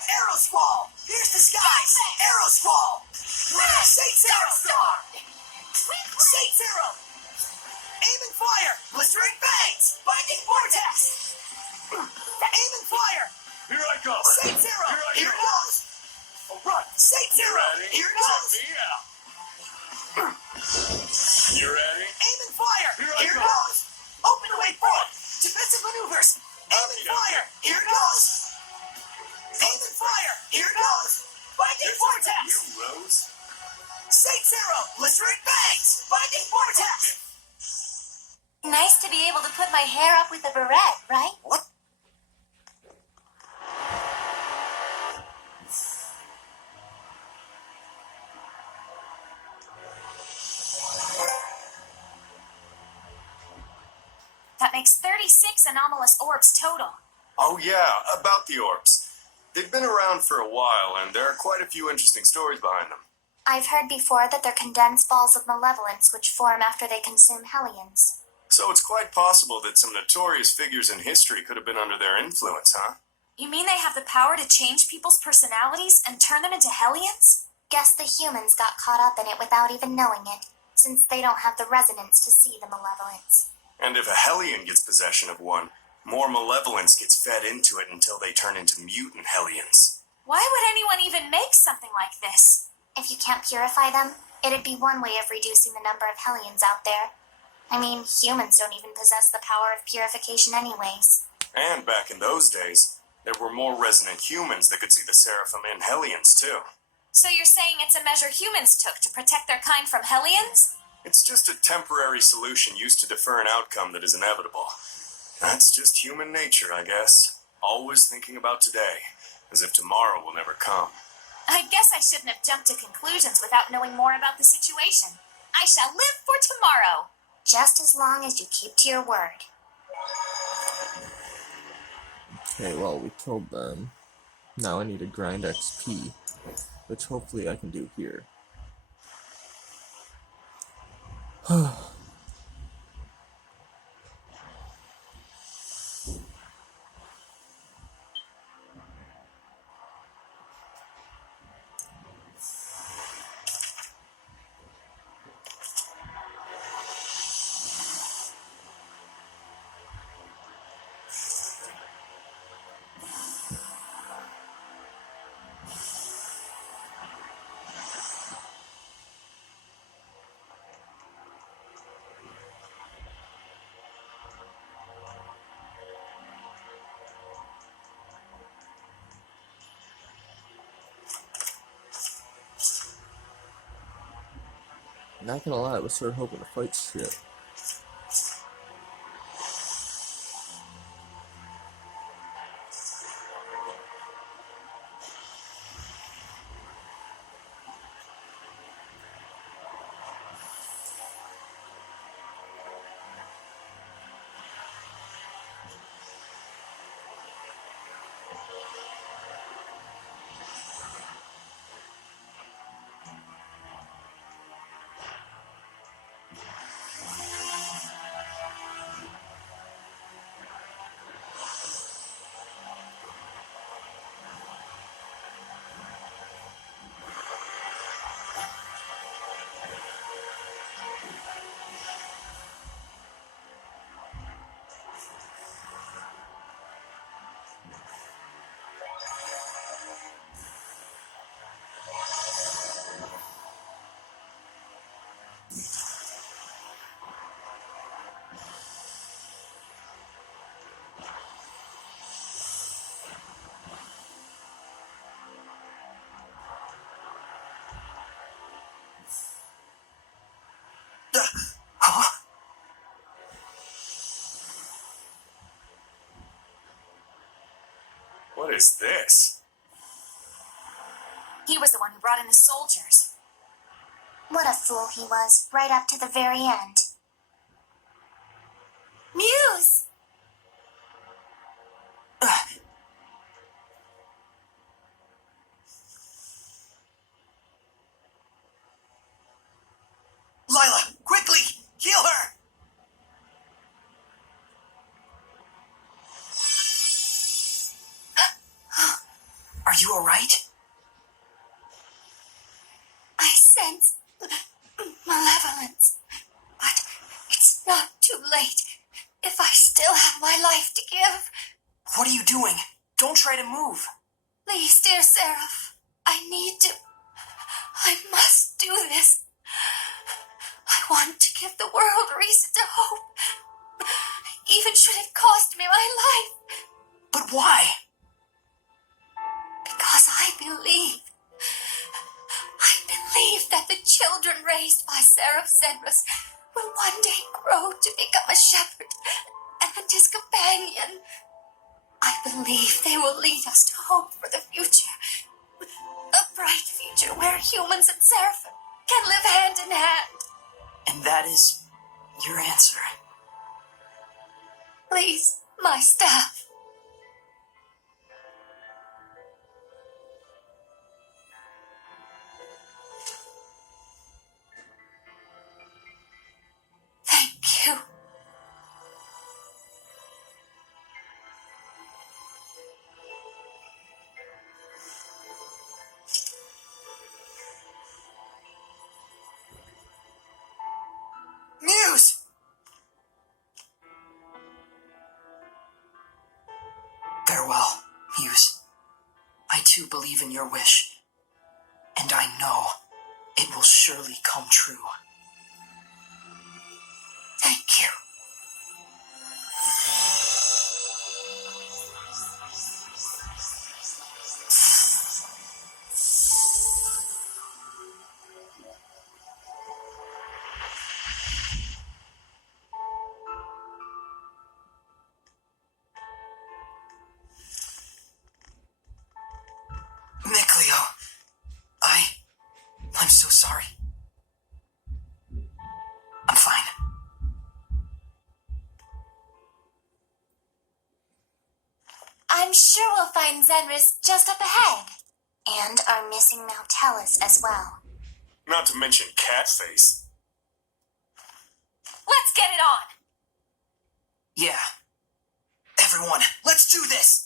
Arrow squall. Here's the skies. Arrow squall. Saints arrow star. Saints arrow. Aim and fire. Blistering bangs. Binding vortex. Aim and fire. Here I go. Saints arrow. Here I Here go. goes. All right. Saints You arrow. ready? Here goes. Check me out. You ready? Aim and fire! Here I Here go. goes! Open away front! Defensive maneuvers! Aim and fire! Here goes! Aim and fire! Here goes! Binding vortex! You, Rose. Saints arrow! Blistering bangs! Binding vortex! Nice to be able to put my hair up with a beret, right? What? That makes 36 anomalous orbs total. Oh yeah, about the orbs. They've been around for a while, and there are quite a few interesting stories behind them. I've heard before that they're condensed balls of malevolence which form after they consume Hellions. So it's quite possible that some notorious figures in history could have been under their influence, huh? You mean they have the power to change people's personalities and turn them into Hellions? Guess the humans got caught up in it without even knowing it, since they don't have the resonance to see the malevolence. And if a Hellion gets possession of one, more malevolence gets fed into it until they turn into mutant Hellions. Why would anyone even make something like this? If you can't purify them, it'd be one way of reducing the number of Hellions out there. I mean, humans don't even possess the power of purification anyways. And back in those days, there were more resonant humans that could see the Seraphim in Hellions, too. So you're saying it's a measure humans took to protect their kind from Hellions? It's just a temporary solution used to defer an outcome that is inevitable. That's just human nature, I guess. Always thinking about today, as if tomorrow will never come. I guess I shouldn't have jumped to conclusions without knowing more about the situation. I shall live for tomorrow. Just as long as you keep to your word. Okay, well, we killed them. Now I need to grind XP, which hopefully I can do here. Not gonna lie, I was sort of hoping to fight shit. Huh? What is this? He was the one who brought in the soldiers. What a fool he was, right up to the very end. Muse! Lila, quickly! Heal her! Are you alright? I sense malevolence. But it's not too late if I still have my life to give. What are you doing? Don't try to move. Please, dear Seraph, I need to. I must do this. I want to give the world reason to hope, even should it cost me my life. But why? Because I believe that the children raised by Seraph Zenris will one day grow to become a shepherd and his companion. I believe they will lead us to hope for the future. A bright future where humans and seraphim can live hand in hand. And that is your answer. Please, my staff. Thank you. Muse! Farewell, Muse. I too believe in your wish, and I know it will surely come true. Thank you. Nicleo, I'm so sorry. I'm fine. I'm sure we'll find Zenris just up ahead. And our missing Maltellus as well. Not to mention Catface. Let's get it on. Yeah. Everyone, let's do this!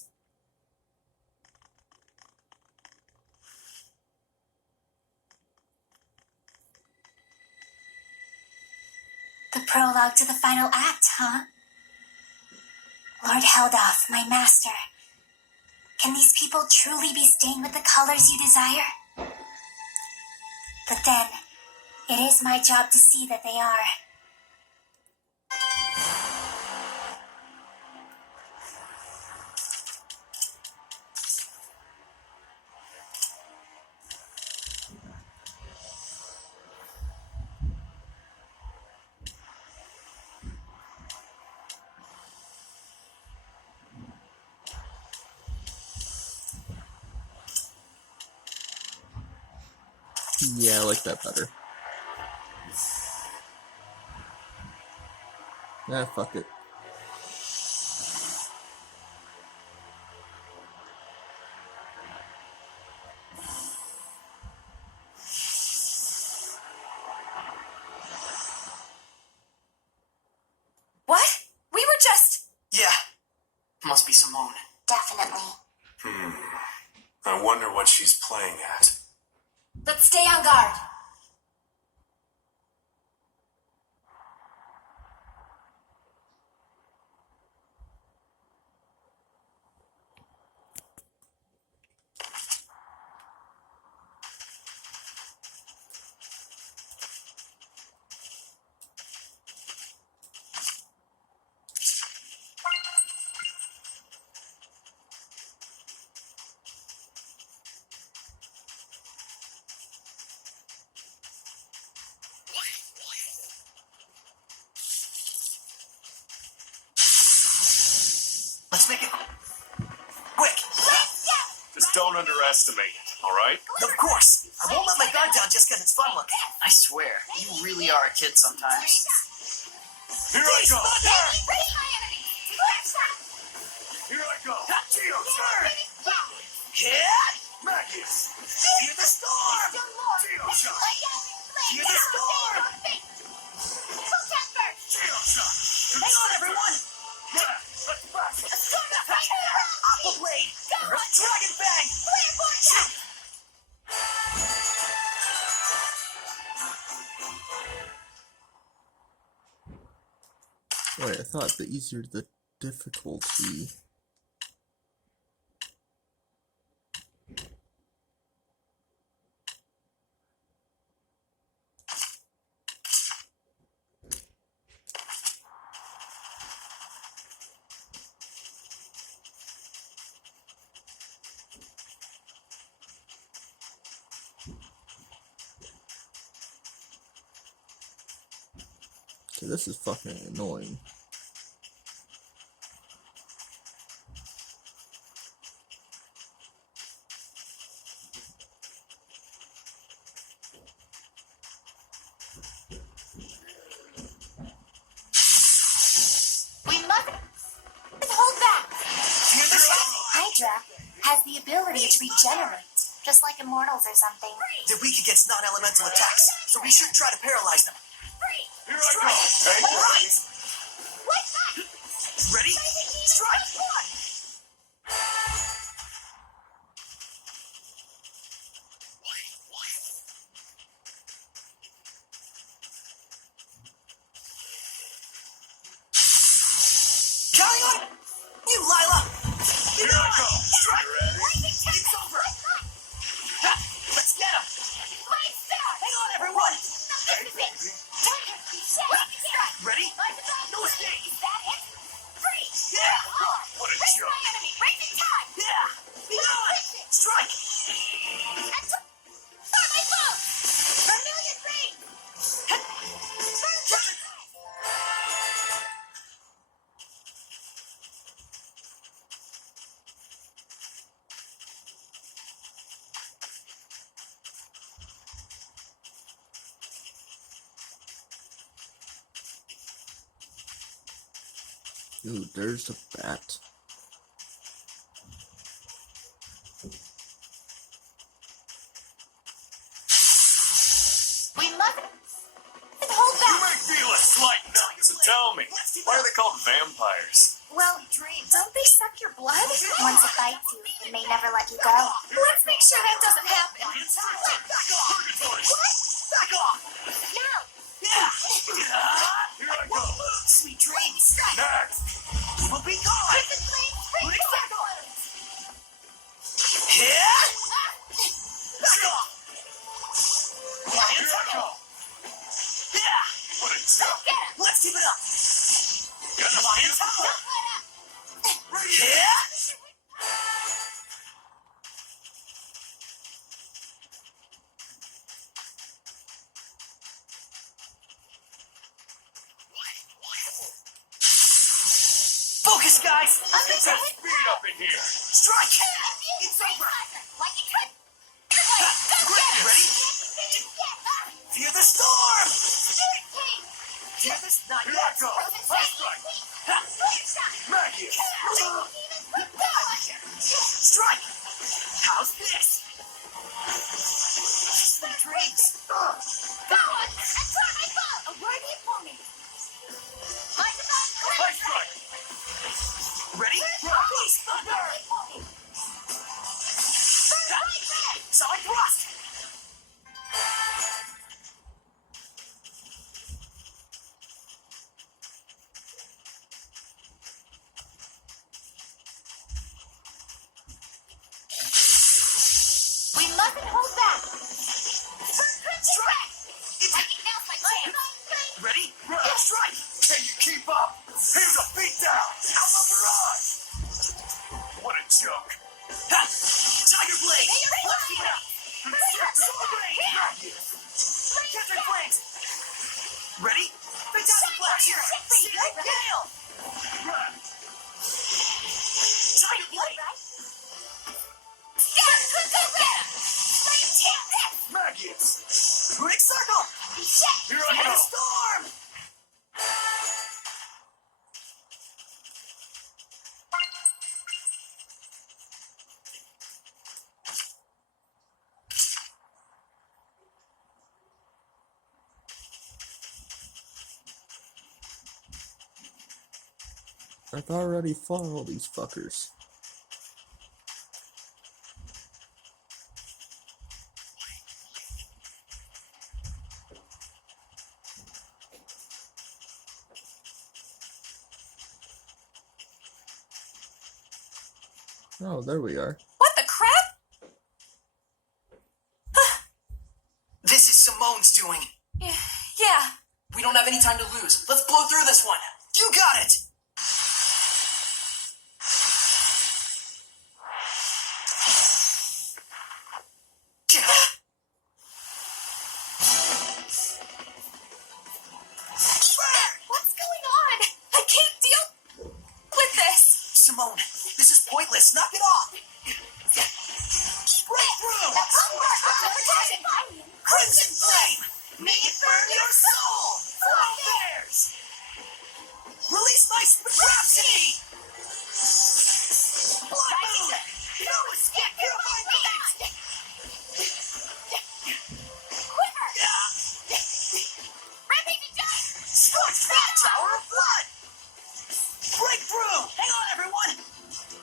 The prologue to the final act, huh? Lord Heldoth, my master. Can these people truly be stained with the colors you desire? But then, it is my job to see that they are. Yeah, I like that better. Ah, fuck it. What? We were just... Yeah. Must be Simone. Definitely. I wonder what she's playing at. Let's stay on guard. Let's make it quick. Just don't underestimate it, alright? Of course. I won't let my guard down just because it's fun looking. I swear, you really are a kid sometimes. Here I go! Thunder! Here I go! Geo, turn! Hit! Magus! Fear the storm! Geo shot! Fear the storm! Geo shot! Hang on, everyone! Let's pass it! Aqua Blade! Dragon Bang! Wait, I thought the easier the difficulty. Okay, this is fucking annoying. We must hold back. Fear the storm! Hydra has the ability to regenerate, just like immortals or something. They're weak against non-elemental attacks, so we should try to paralyze them. Here I go! Hey, Right! Ready? Strike! Counting on you, Lila! Here I go! Strike! You ready? It's over! Ha! Let's get him! Hang on, everyone! Hey, baby. Ready? No escape! Yeah! What a joke! Yeah! Be on! Strike! Ooh, there's a bat. We must hold You back. may feel a slight knock, so tell me, why are they called vampires? Well, don't they suck your blood? Once it bites you, it may never let you go. Let's make sure that doesn't happen. Back off! Purgatory! Back off! No. Yeah! Here I go! Sweet dreams! Next! We'll be gone! Bring Back off! Yeah! Back off! Here I go! Yeah! What a joke! Let's keep it up! Got a Lion's feel? Tower! Yeah! Focus, guys! Get some speed up in here! Strike! It's over! Like you could. Great, ready? Sweet dreams. Go on! And try my ball! Right here for me! Like the ball, High strike. Ready? Please, thunder! Side thrust. We mustn't hold back! Strike! I think now's my chance! Ready? Strike. Can you keep up? Here's a beatdown. Out of barrage. What a joke. Ha! Tiger blade. Let's keep it up. Sword blade. Catcher flames. Ready? Fantastic flash. Gale. Tiger blade. Magius. Runic circle. Here I go. Storm. I've already fought all these fuckers. Oh, there we are. What the crap? This is Simone's doing. Yeah. We don't have any time to lose. Let's blow through this one. You got it. What's going on? I can't deal with this. Simone, this is pointless. Knock it off. Breakthrough. Crimson flame. May it burn your soul. Flow bears. Release my rhapsody. Blood moon. No escape. You're my blade. Quiver. Rampage giant. Scorch that tower of blood. Breakthrough. Hang on, everyone.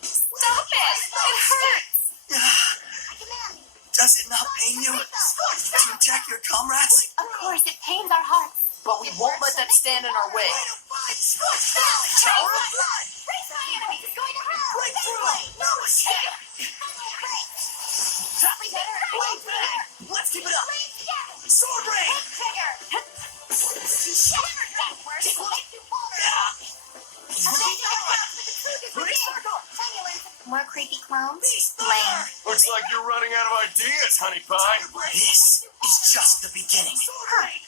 Stop it. It hurts. Does it not pain you to attack your comrades? Of course, it pains our hearts. But we won't let that stand in our way. Tower of blood. My enemy is going to hell. Breakthrough. No escape. Blade bang. Let's keep it up. Sword rain. Runic circle. More creepy clones? Beast Lame. thunder. Looks like you're running out of ideas, honey pie. This is just the beginning. Sword rain.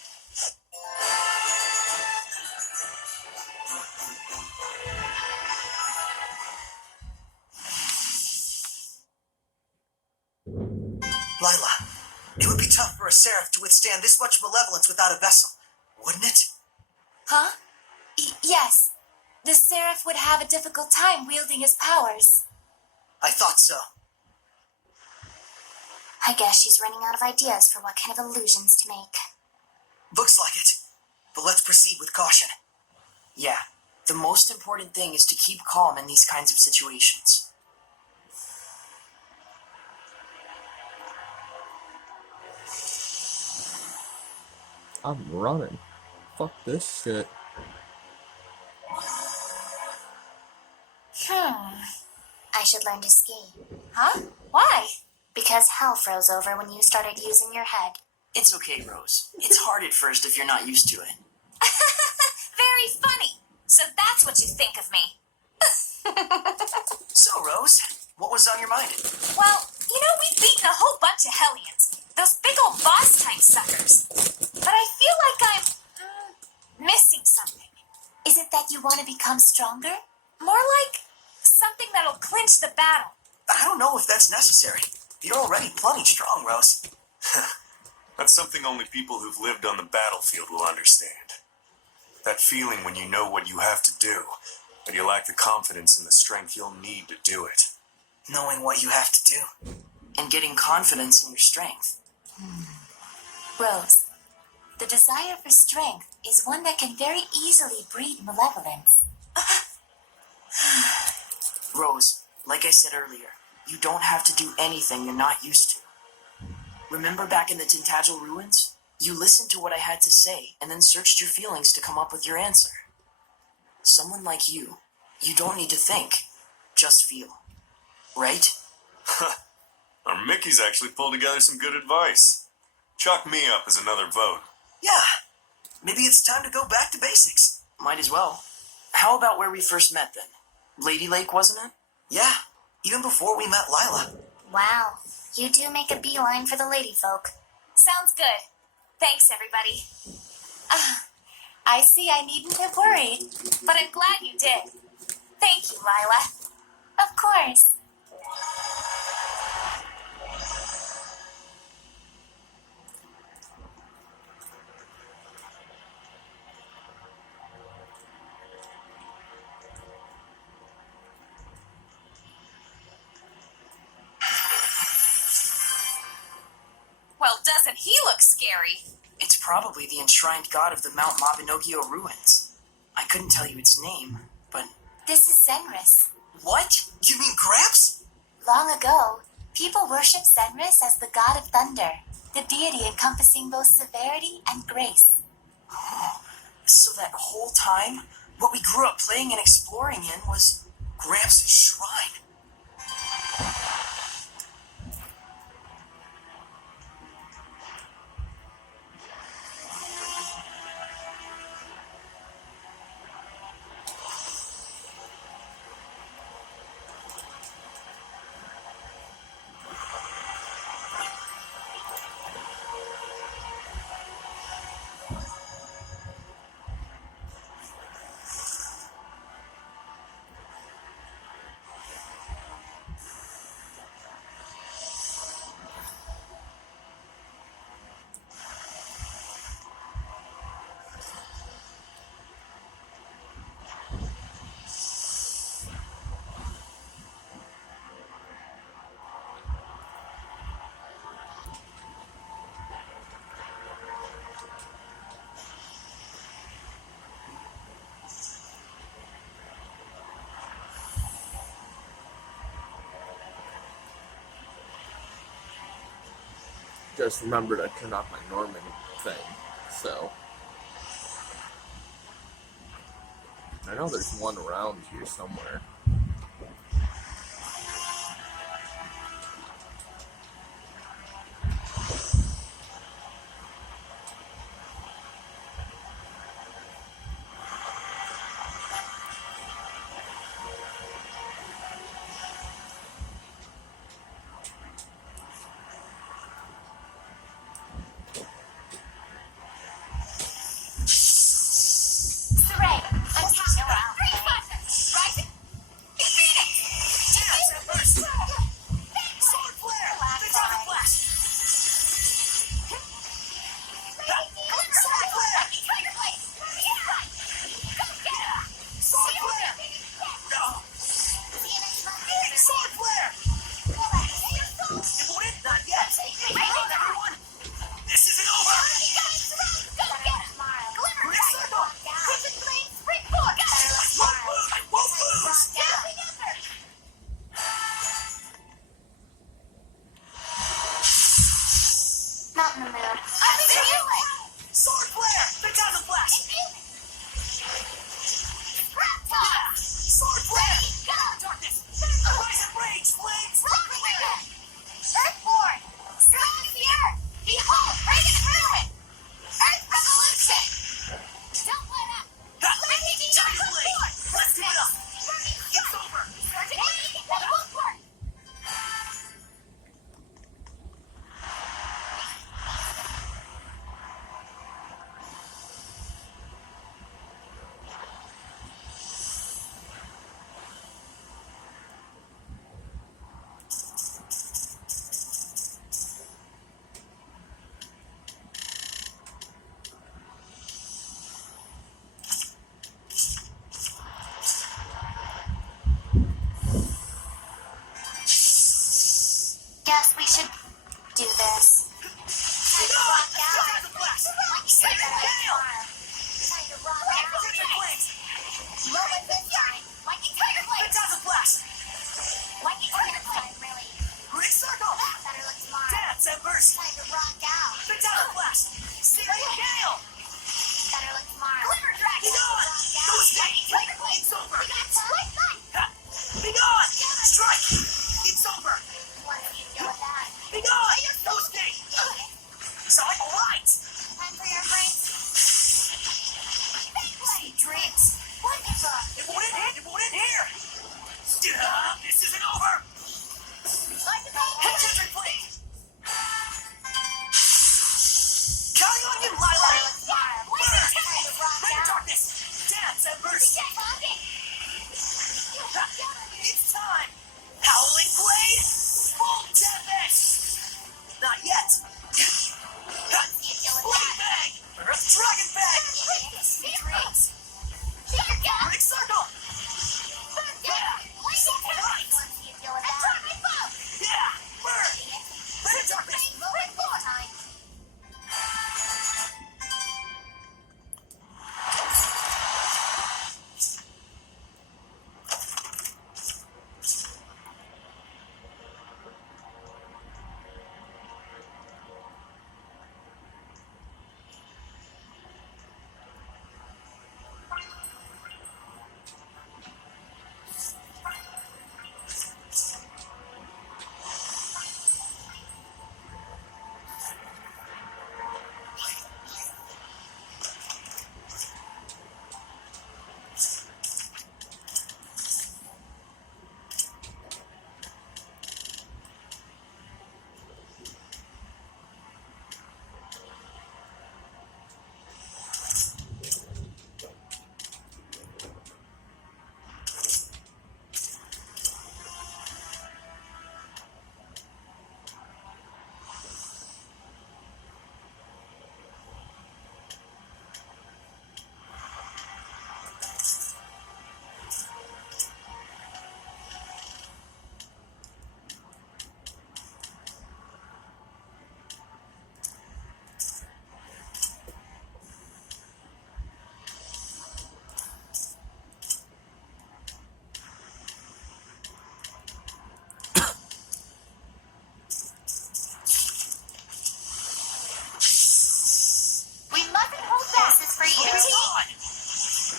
Lila, it would be tough for a seraph to withstand this much malevolence without a vessel, wouldn't it? Huh? Yes. The Seraph would have a difficult time wielding his powers. I thought so. I guess she's running out of ideas for what kind of illusions to make. Looks like it. But let's proceed with caution. Yeah, the most important thing is to keep calm in these kinds of situations. I'm running. Fuck this shit. I should learn to ski. Huh? Why? Because hell froze over when you started using your head. It's okay, Rose. It's hard at first if you're not used to it. Very funny. So that's what you think of me. So, Rose, what was on your mind? Well, we've beaten a whole bunch of Hellions. Those big old boss-type suckers. But I feel like I'm missing something. Is it that you want to become stronger? More like something that'll clinch the battle. I don't know if that's necessary. You're already plenty strong, Rose. That's something only people who've lived on the battlefield will understand. That feeling when you know what you have to do, but you lack the confidence and the strength you'll need to do it. Knowing what you have to do. and getting confidence in your strength. Rose, the desire for strength is one that can very easily breed malevolence. Rose, like I said earlier, you don't have to do anything you're not used to. Remember back in the Tintagel ruins? You listened to what I had to say and then searched your feelings to come up with your answer. Someone like you don't need to think, just feel. Right? Our Mickey's actually pulled together some good advice. Chalk me up as another vote. Yeah, maybe it's time to go back to basics. Might as well. How about where we first met then? Lady Lake, wasn't it? Yeah, even before we met Lila. Wow, you do make a beeline for the lady folk. Sounds good. Thanks, everybody. I see I needn't have worried, but I'm glad you did. Thank you, Lila. Of course. Well, doesn't he look scary? It's probably the enshrined god of the Mount Mabinogio ruins. I couldn't tell you its name, but... This is Zenris. What? You mean Gramps? Long ago, people worshipped Zenris as the god of thunder, the deity encompassing both severity and grace. So that whole time, what we grew up playing and exploring in was Gramps' shrine. Just remember to turn off my Norman thing, so. I know there's one around here somewhere. Saray, attack! Right! embers! Time to rock out. Fatal blast! Searing gale! Better look tomorrow. Glimmer Dragon! Be gone! Go stay! It's over! We got some. Ha! Be gone! Strike! It's over! What do you do with that? Be gone! Go stay! So I'm alright! Time for your brains. Sweet dreams! Wonderful. It won't end here! It won't end here! This isn't over! Head plate! Counting on you, Lila! Burn! Ray of darkness! Dance and burst! It's time! Howling blade! Full tempest! Not yet! Blade bang! Earth dragon bang! Dreams!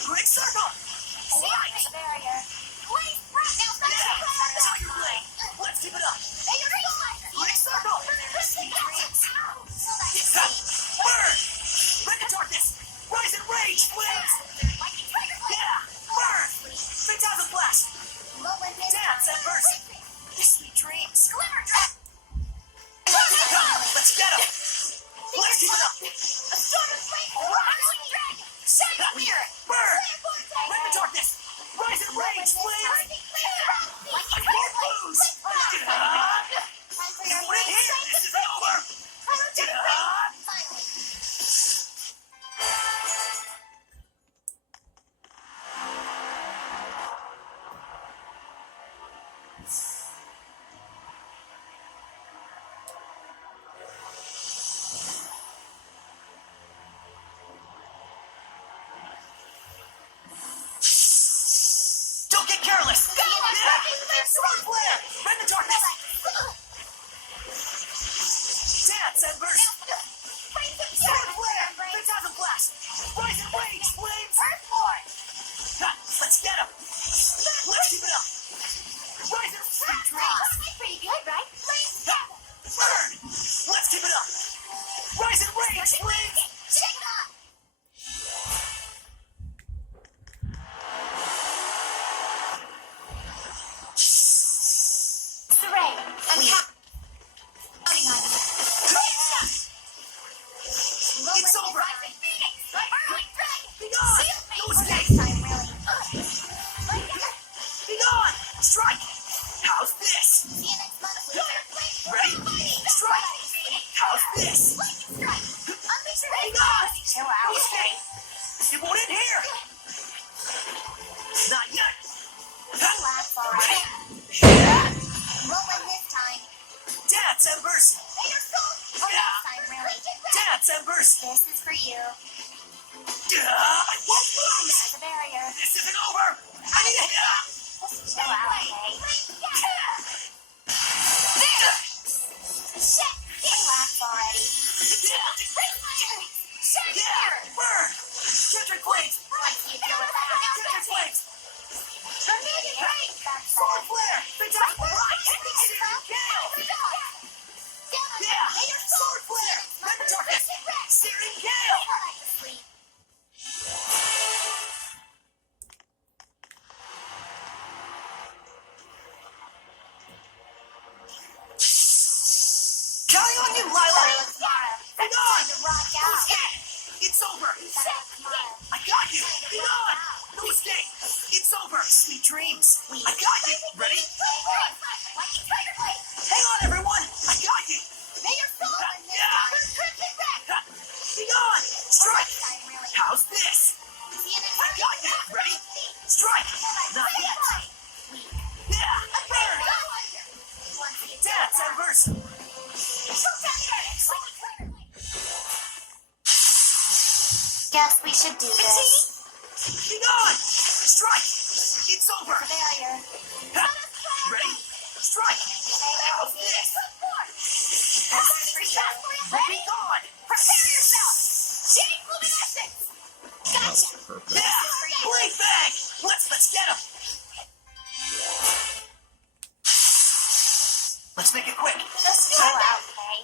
Ring circle! Yeah! Burn! Ray of darkness! Ring circle! Alright! Let's keep it up! Ring circle! Burn! Ring of darkness! Rise and rage! Flames! Yeah! Burn! Phantasm blast! Dance and burst! Sweet dreams! Let's get him! Let's keep it up! Burn! Ring of darkness! Rise and rage! Flames! I won't lose! You win here! This isn't over! Don't get careless! Sword flare! Ring of darkness! Dance and burst! Sword flare! Phantasm blast! Rise and rage! Flames! Ha! Let's get him! Let's keep it up! Rise and sweet dreams! Pretty good, right? Ha! Burn! Let's keep it up! Rise and rage! Flames! It's over! Be gone! Go escape! Be gone! Strike! How's this? Ready? Strike! How's this? Be gone! Go escape! It won't end here! Not yet! Ready? Yeah! Dance, Embers! Dance, Embers! This is for you. I won't lose! There's a barrier. This isn't over! I need a hit! Chill out, okay? Relax on you, Lila! Better look smile. Hang on! Time to rock out. It's over! Better look smile. I got you! Hang on! No escape! It's over! Sweet dreams! I got you! Ready? Hang on, everyone! I got you! May your soul in this time. Hang on! Strike! Time, really. How's this? See you next I time. got you! Ready? Strike! Not yet! Yeah! Burn! Dance anniversary! Guess we should do this. Hang on! Strike! It's over! Failure. Ready? Strike! How's this? This is for you. Be gone! Prepare yourself! Chain luminescence! That was perfect. Yeah! Blade bang! Let's get him! Let's make it quick! Just chill out, Kay.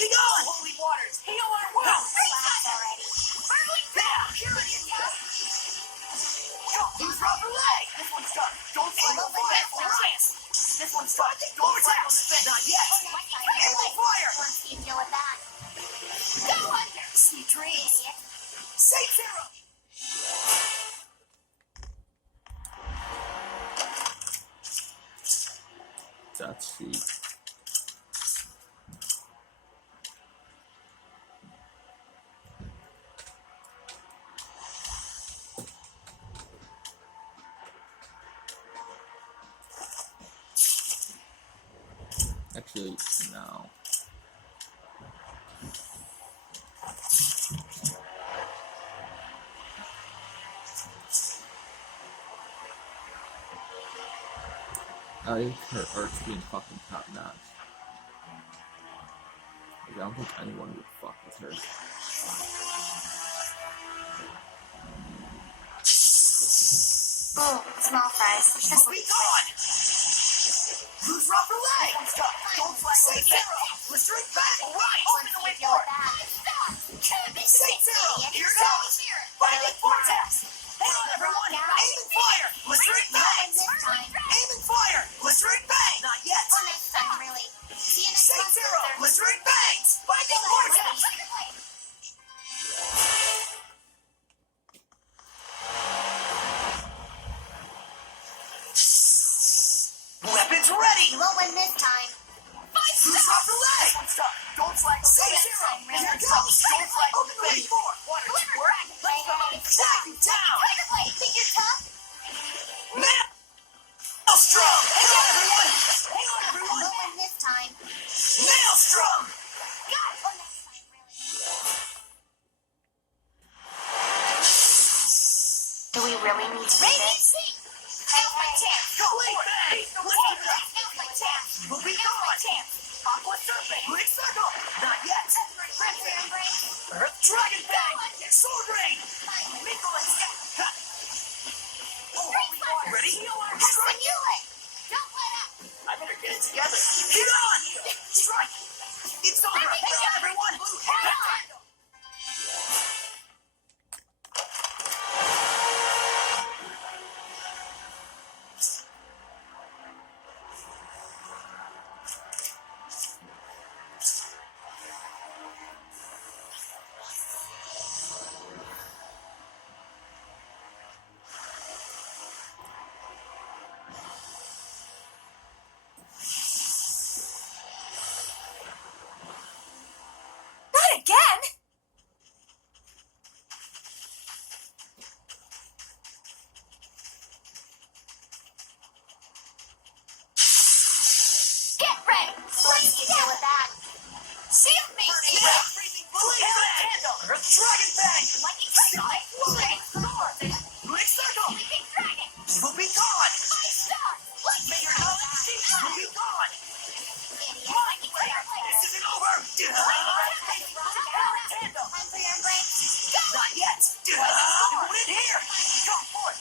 Be gone! Holy waters! Heal our wounds! Relax already. Who's Robert Leg? This one's stuck. Don't fall on fire! Alliance! This one's stuck. Don't attack on the vent! Not yet! Enemy fire! Let's see you deal with that. Go under! Sweet dreams! Idiot. Safe zero! That's sweet. Actually, no. I think her art's being fucking top notch. Like, I don't think anyone would fuck with her. Ooh, small fries. This will Be be gone! Who's Robert Leg? Don't flag Safe zero! Let's drink back! Alright! Open the way deal for with it! that. Safe zero! Here goes! Fighting vortex! Hang on, everyone! Aim and fire! Let's drink bang! This time. Aim and fire! Let's drink bang! Not yet! Or next time, really. See you next Safe month. zero! Let's drink bang! Fighting vortex! Weapons ready! You won't win this time. Who's off the leg? Don't flag on the Safe zero! zero. Here goes! Don't flag on the way forward! Water to work! Let's go! Tag you down! Think you're tough? Man! Maelstrom! Hang on, everyone! Hang on, You everyone! won't win this time. Maelstrom! Or next time, really. Do we really need to do this? Hey, hey. Go away, bang! Let's get it up! We'll be gone! Aqua Serpent! Quick circle! Not yet! Earth Dragon Bang! Sword Rain! Miko and Ha! Oh, holy water! Ready? Strike! I better get it together! Get on! Strike! It's over! Hang on, everyone! Hang on! Not again! Get ready! Let's deal with that. Shield me! Blade Bang! Earth Dragon Bang! Sonic Flame! Quick circle! We'll be gone! May your knowledge cease! We'll be gone! Mind Flare! This isn't over! Time for your break. Not yet! Put it here! Come forth!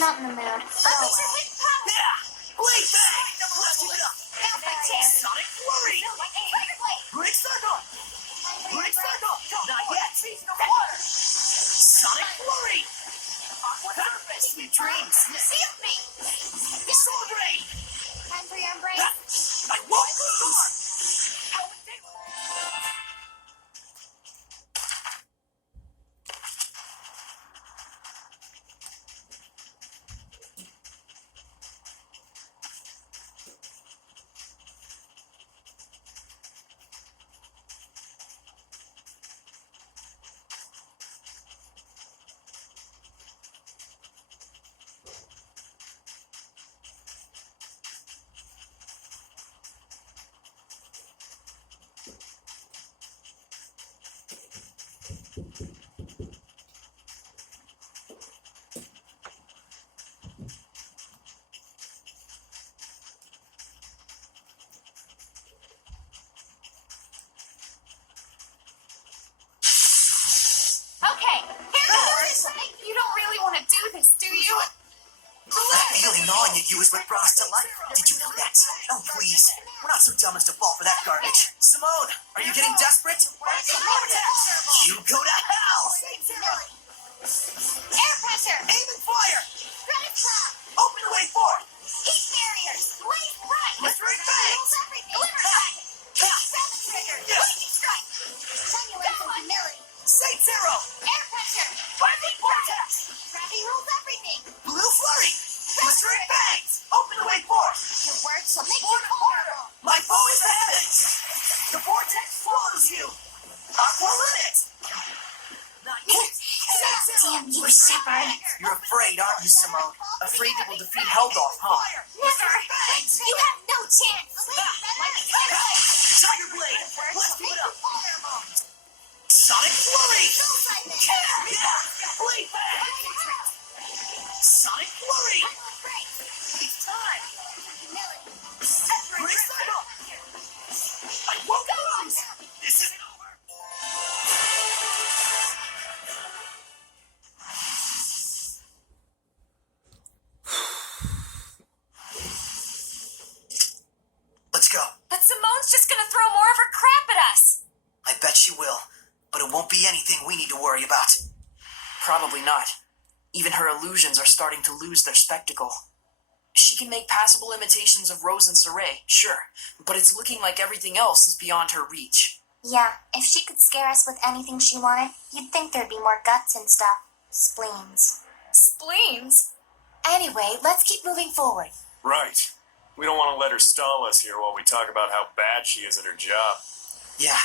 Not in the mood. But oh well. Yeah! Blade bang! Let's keep it up! Sonic Flurry! Great circle! Great circle! Not yet! Sonic Flurry! Aqua surface! Sweet dreams! See me! Soul Drain! Time for your embrace. I won't lose! Okay, here goes. You don't really want to do this, do you? That feeling gnawing at you is what brought us to life. Did you know that? Oh, please. We're not so dumb as to fall for that garbage. Simone, are you getting desperate? You go to hell! Air pressure. Aim and fire! Credit cloud. Open the way forward! Heat barriers. Blaze bright. Blistering bangs! Rules everything. Glimmer dragon. Seven trigger. Lightning strike. Stimulants and humility. Saint Zero! Air pressure. Lightning vortex! Gravity rules everything. Blue flurry! Blistering bangs! Open the way forward! Your words will make you vulnerable. My foe is the heavens! The vortex swallows you! Aqua limit! Not yet! Damn you, Shepard. You're afraid, aren't you, Simone? Afraid that we'll defeat Heldolf, huh? Never. You have no chance. Tiger Blade! Let's keep it up! Sonic Flurry! Yeah! Blade bang! Sonic Flurry! It's time! Great cycle! I won't lose! This isn't over! Let's go. But Simone's just gonna throw more of her crap at us. I bet she will, but it won't be anything we need to worry about. Probably not. Even her illusions are starting to lose their spectacle. She can make passable imitations of Rose and Saray, sure, but it's looking like everything else is beyond her reach. Yeah, if she could scare us with anything she wanted, you'd think there'd be more guts and stuff. Spleens. Spleens. Anyway, let's keep moving forward. Right. We don't want to let her stall us here while we talk about how bad she is at her job. Yeah.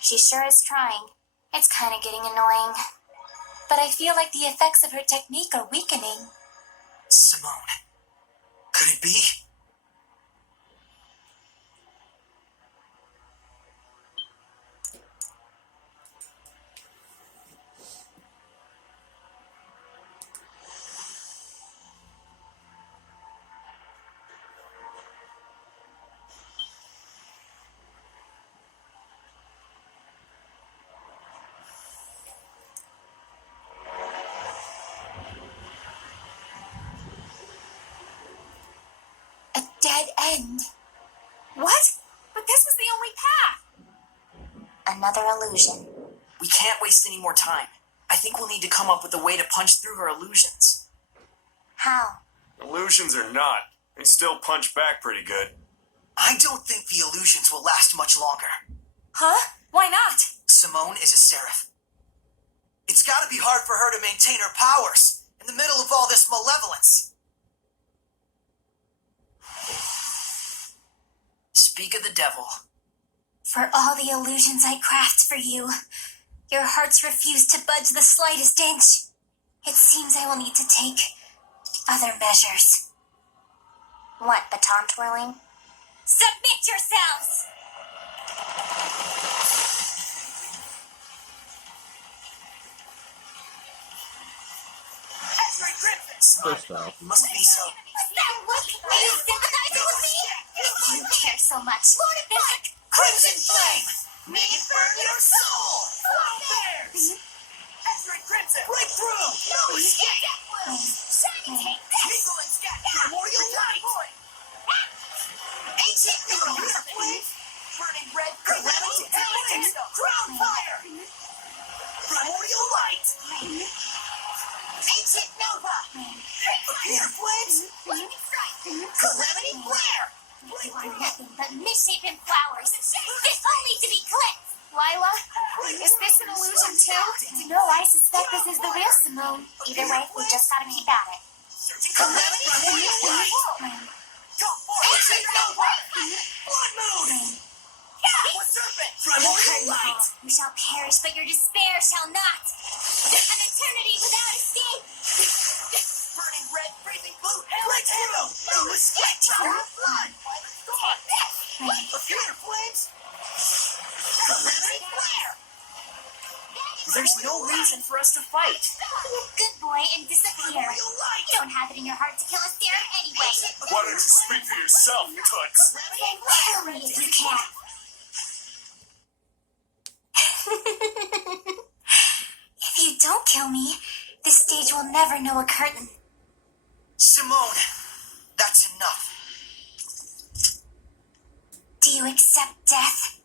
She sure is trying. It's kind of getting annoying. But I feel like the effects of her technique are weakening. Simone. Could it be? A dead end. What? But this was the only path. Another illusion. We can't waste any more time. I think we'll need to come up with a way to punch through her illusions. How? Illusions or not, they still punch back pretty good. I don't think the illusions will last much longer. Huh? Why not? Simone is a seraph. It's gotta be hard for her to maintain her powers in the middle of all this malevolence. Speak of the devil. For all the illusions I craft for you, your hearts refuse to budge the slightest inch. It seems I will need to take other measures. What, baton twirling? Submit yourselves. X-ray Griffiths! First off, Must be some... What's that look? Are you sympathizing with me? You care so much. Lord of Black! Crimson Flame! May it burn your soul! Flow bears! Entering Crimson! Break through! No escape! Shining Tape! Mingle and Scat! Primordial Light! Ancient Noodle! Flames! Burning Red! Calamity! Crown Fire! Primordial Light! Ancient Nova! Appear Flames! Lightning Strike! Calamity Flare! You are nothing but misshapen flowers. Fit only to be clipped. Lila, is this an illusion too? No, I suspect this is the real Simone. Either way, we just gotta keep at it. Calamity Flare! Ancient Nova! Blood Moon! Serpent! Primordial Light! You shall perish, but your despair shall not. An eternity without escape. Burning Red! Breathing Blue! Break through! No escape! Tower of Blood! Appear Flames! Calamity Flare! There's no reason for us to fight. Good boy, and disappear. Primordial Light! You don't have it in your heart to kill us there anyway. Why don't you speak for yourself, Toots? Kill me if you can. If you don't kill me, this stage will never know a curtain. Simone, that's enough. Do you accept death?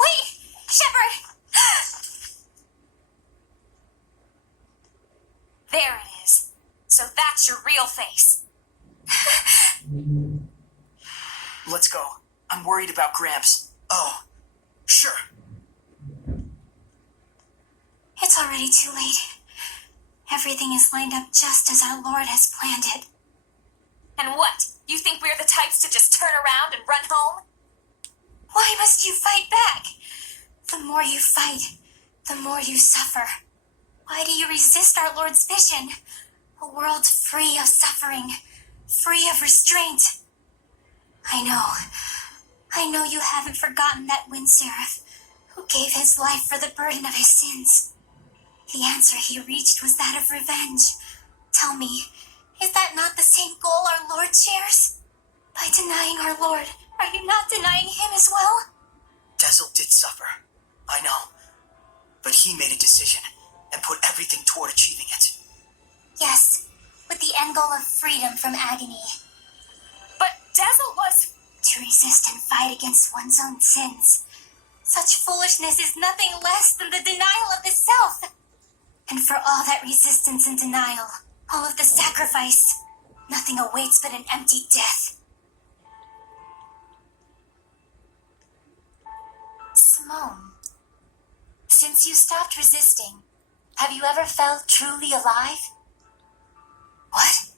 Wait! Shepard! There it is. So that's your real face. Let's go. I'm worried about Gramps. Oh, sure. It's already too late. Everything is lined up just as our Lord has planned it. And what? You think we're the types to just turn around and run home? Why must you fight back? The more you fight, the more you suffer. Why do you resist our Lord's vision? A world free of suffering, free of restraint. I know you haven't forgotten that wind seraph who gave his life for the burden of his sins. The answer he reached was that of revenge. Tell me, is that not the same goal our Lord shares? By denying our Lord, are you not denying him as well? Dazzle did suffer, I know. But he made a decision and put everything toward achieving it. Yes, with the end goal of freedom from agony. But Dazzle was... To resist and fight against one's own sins. Such foolishness is nothing less than the denial of the self. And for all that resistance and denial, all of the sacrifice, nothing awaits but an empty death. Simone, since you stopped resisting, have you ever felt truly alive? What?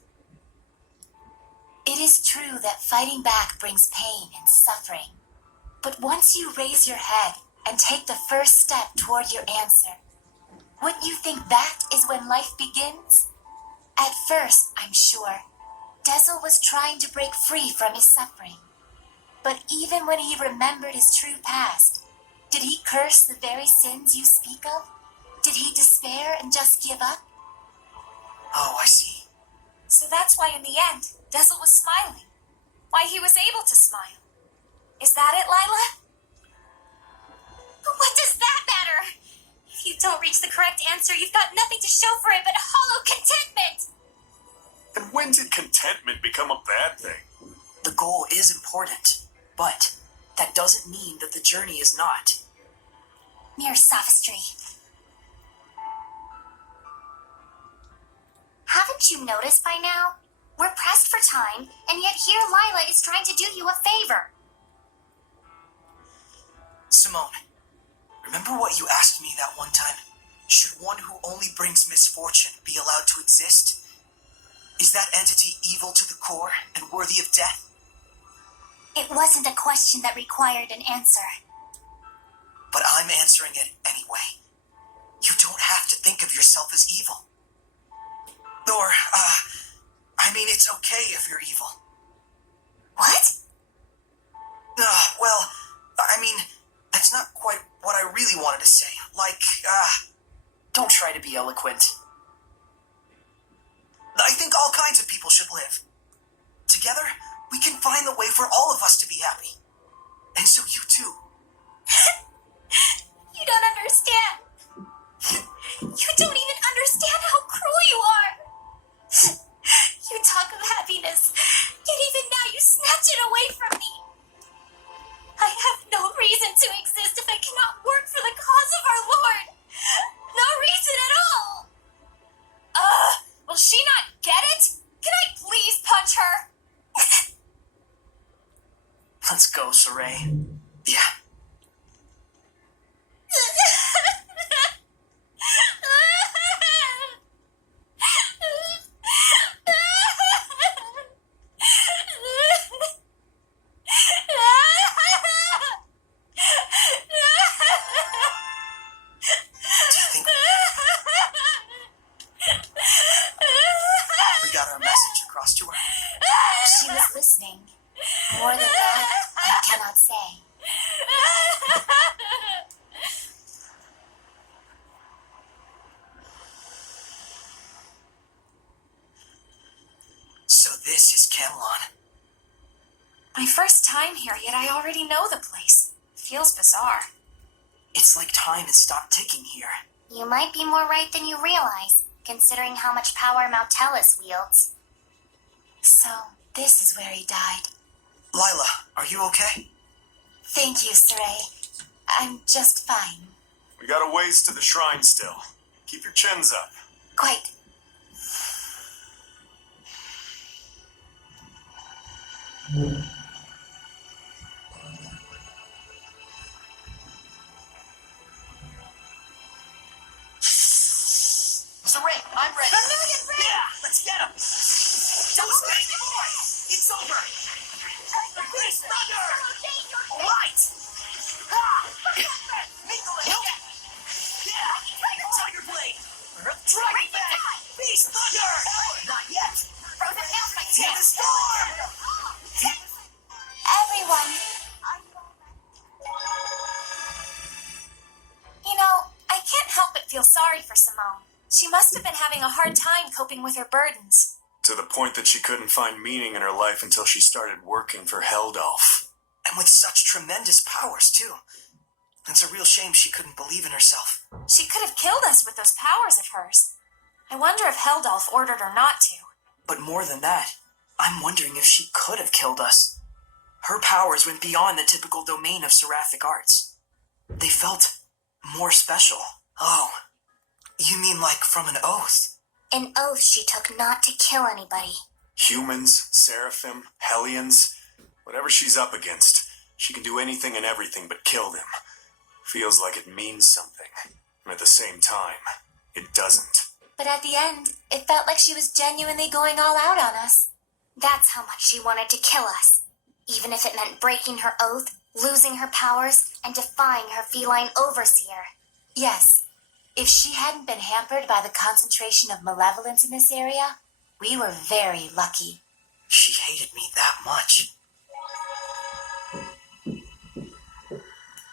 It is true that fighting back brings pain and suffering. But once you raise your head and take the first step toward your answer, wouldn't you think that is when life begins? At first, I'm sure, Dazzle was trying to break free from his suffering. But even when he remembered his true past, did he curse the very sins you speak of? Did he despair and just give up? Oh, I see. So that's why in the end, Dazzle was smiling. Why he was able to smile. Is that it, Lila? What does that matter? If you don't reach the correct answer, you've got nothing to show for it but hollow contentment. And when did contentment become a bad thing? The goal is important, but that doesn't mean that the journey is not. Mere sophistry. Haven't you noticed by now? We're pressed for time, and yet here Lila is trying to do you a favor. Simone, remember what you asked me that one time? Should one who only brings misfortune be allowed to exist? Is that entity evil to the core and worthy of death? It wasn't a question that required an answer. But I'm answering it anyway. You don't have to think of yourself as evil. Or, it's okay if you're evil. What? Well, that's not quite what I really wanted to say. Like, Don't try to be eloquent. I think all kinds of people should live. Together, we can find the way for all of us to be happy. And so you too. You don't understand. You don't even understand how cruel you are. You talk of happiness, yet even now you snatch it away from me. I have no reason to exist if I cannot work for the cause of our Lord. No reason at all. Will she not get it? Can I please punch her? Let's go, Saray. Yeah. Do you think we got our message across to her? She was listening. More than that, I cannot say. So this is Camelon. My first time here, yet I already know the place. Feels bizarre. It's like time has stopped ticking here. You might be more right than you realize, considering how much power Mount Tellus wields. So, this is where he died. Lila, are you okay? Thank you, Saray. I'm just fine. We got a ways to the shrine still. Keep your chins up. Quite. Saray, I'm ready. Yeah, let's get him. Don't stay, boy. It's over. Please, thunder. Right. Mingle it. Yeah. Tiger blade. Dragon back. Beast thunder. Not yet. See the storm. Everyone. You know, I can't help but feel sorry for Simone. She must have been having a hard time coping with her burdens. To the point that she couldn't find meaning in her life until she started working for Heldolf. And with such tremendous powers, too. It's a real shame she couldn't believe in herself. She could have killed us with those powers of hers. I wonder if Heldolf ordered her not to. But more than that, I'm wondering if she could have killed us. Her powers went beyond the typical domain of seraphic arts. They felt more special. Oh, you mean like from an oath? An oath she took not to kill anybody. Humans, Seraphim, Hellions, whatever she's up against, she can do anything and everything but kill them. Feels like it means something, and at the same time, it doesn't. But at the end, it felt like she was genuinely going all out on us. That's how much she wanted to kill us. Even if it meant breaking her oath, losing her powers, and defying her feline overseer. Yes. If she hadn't been hampered by the concentration of malevolence in this area, we were very lucky. She hated me that much.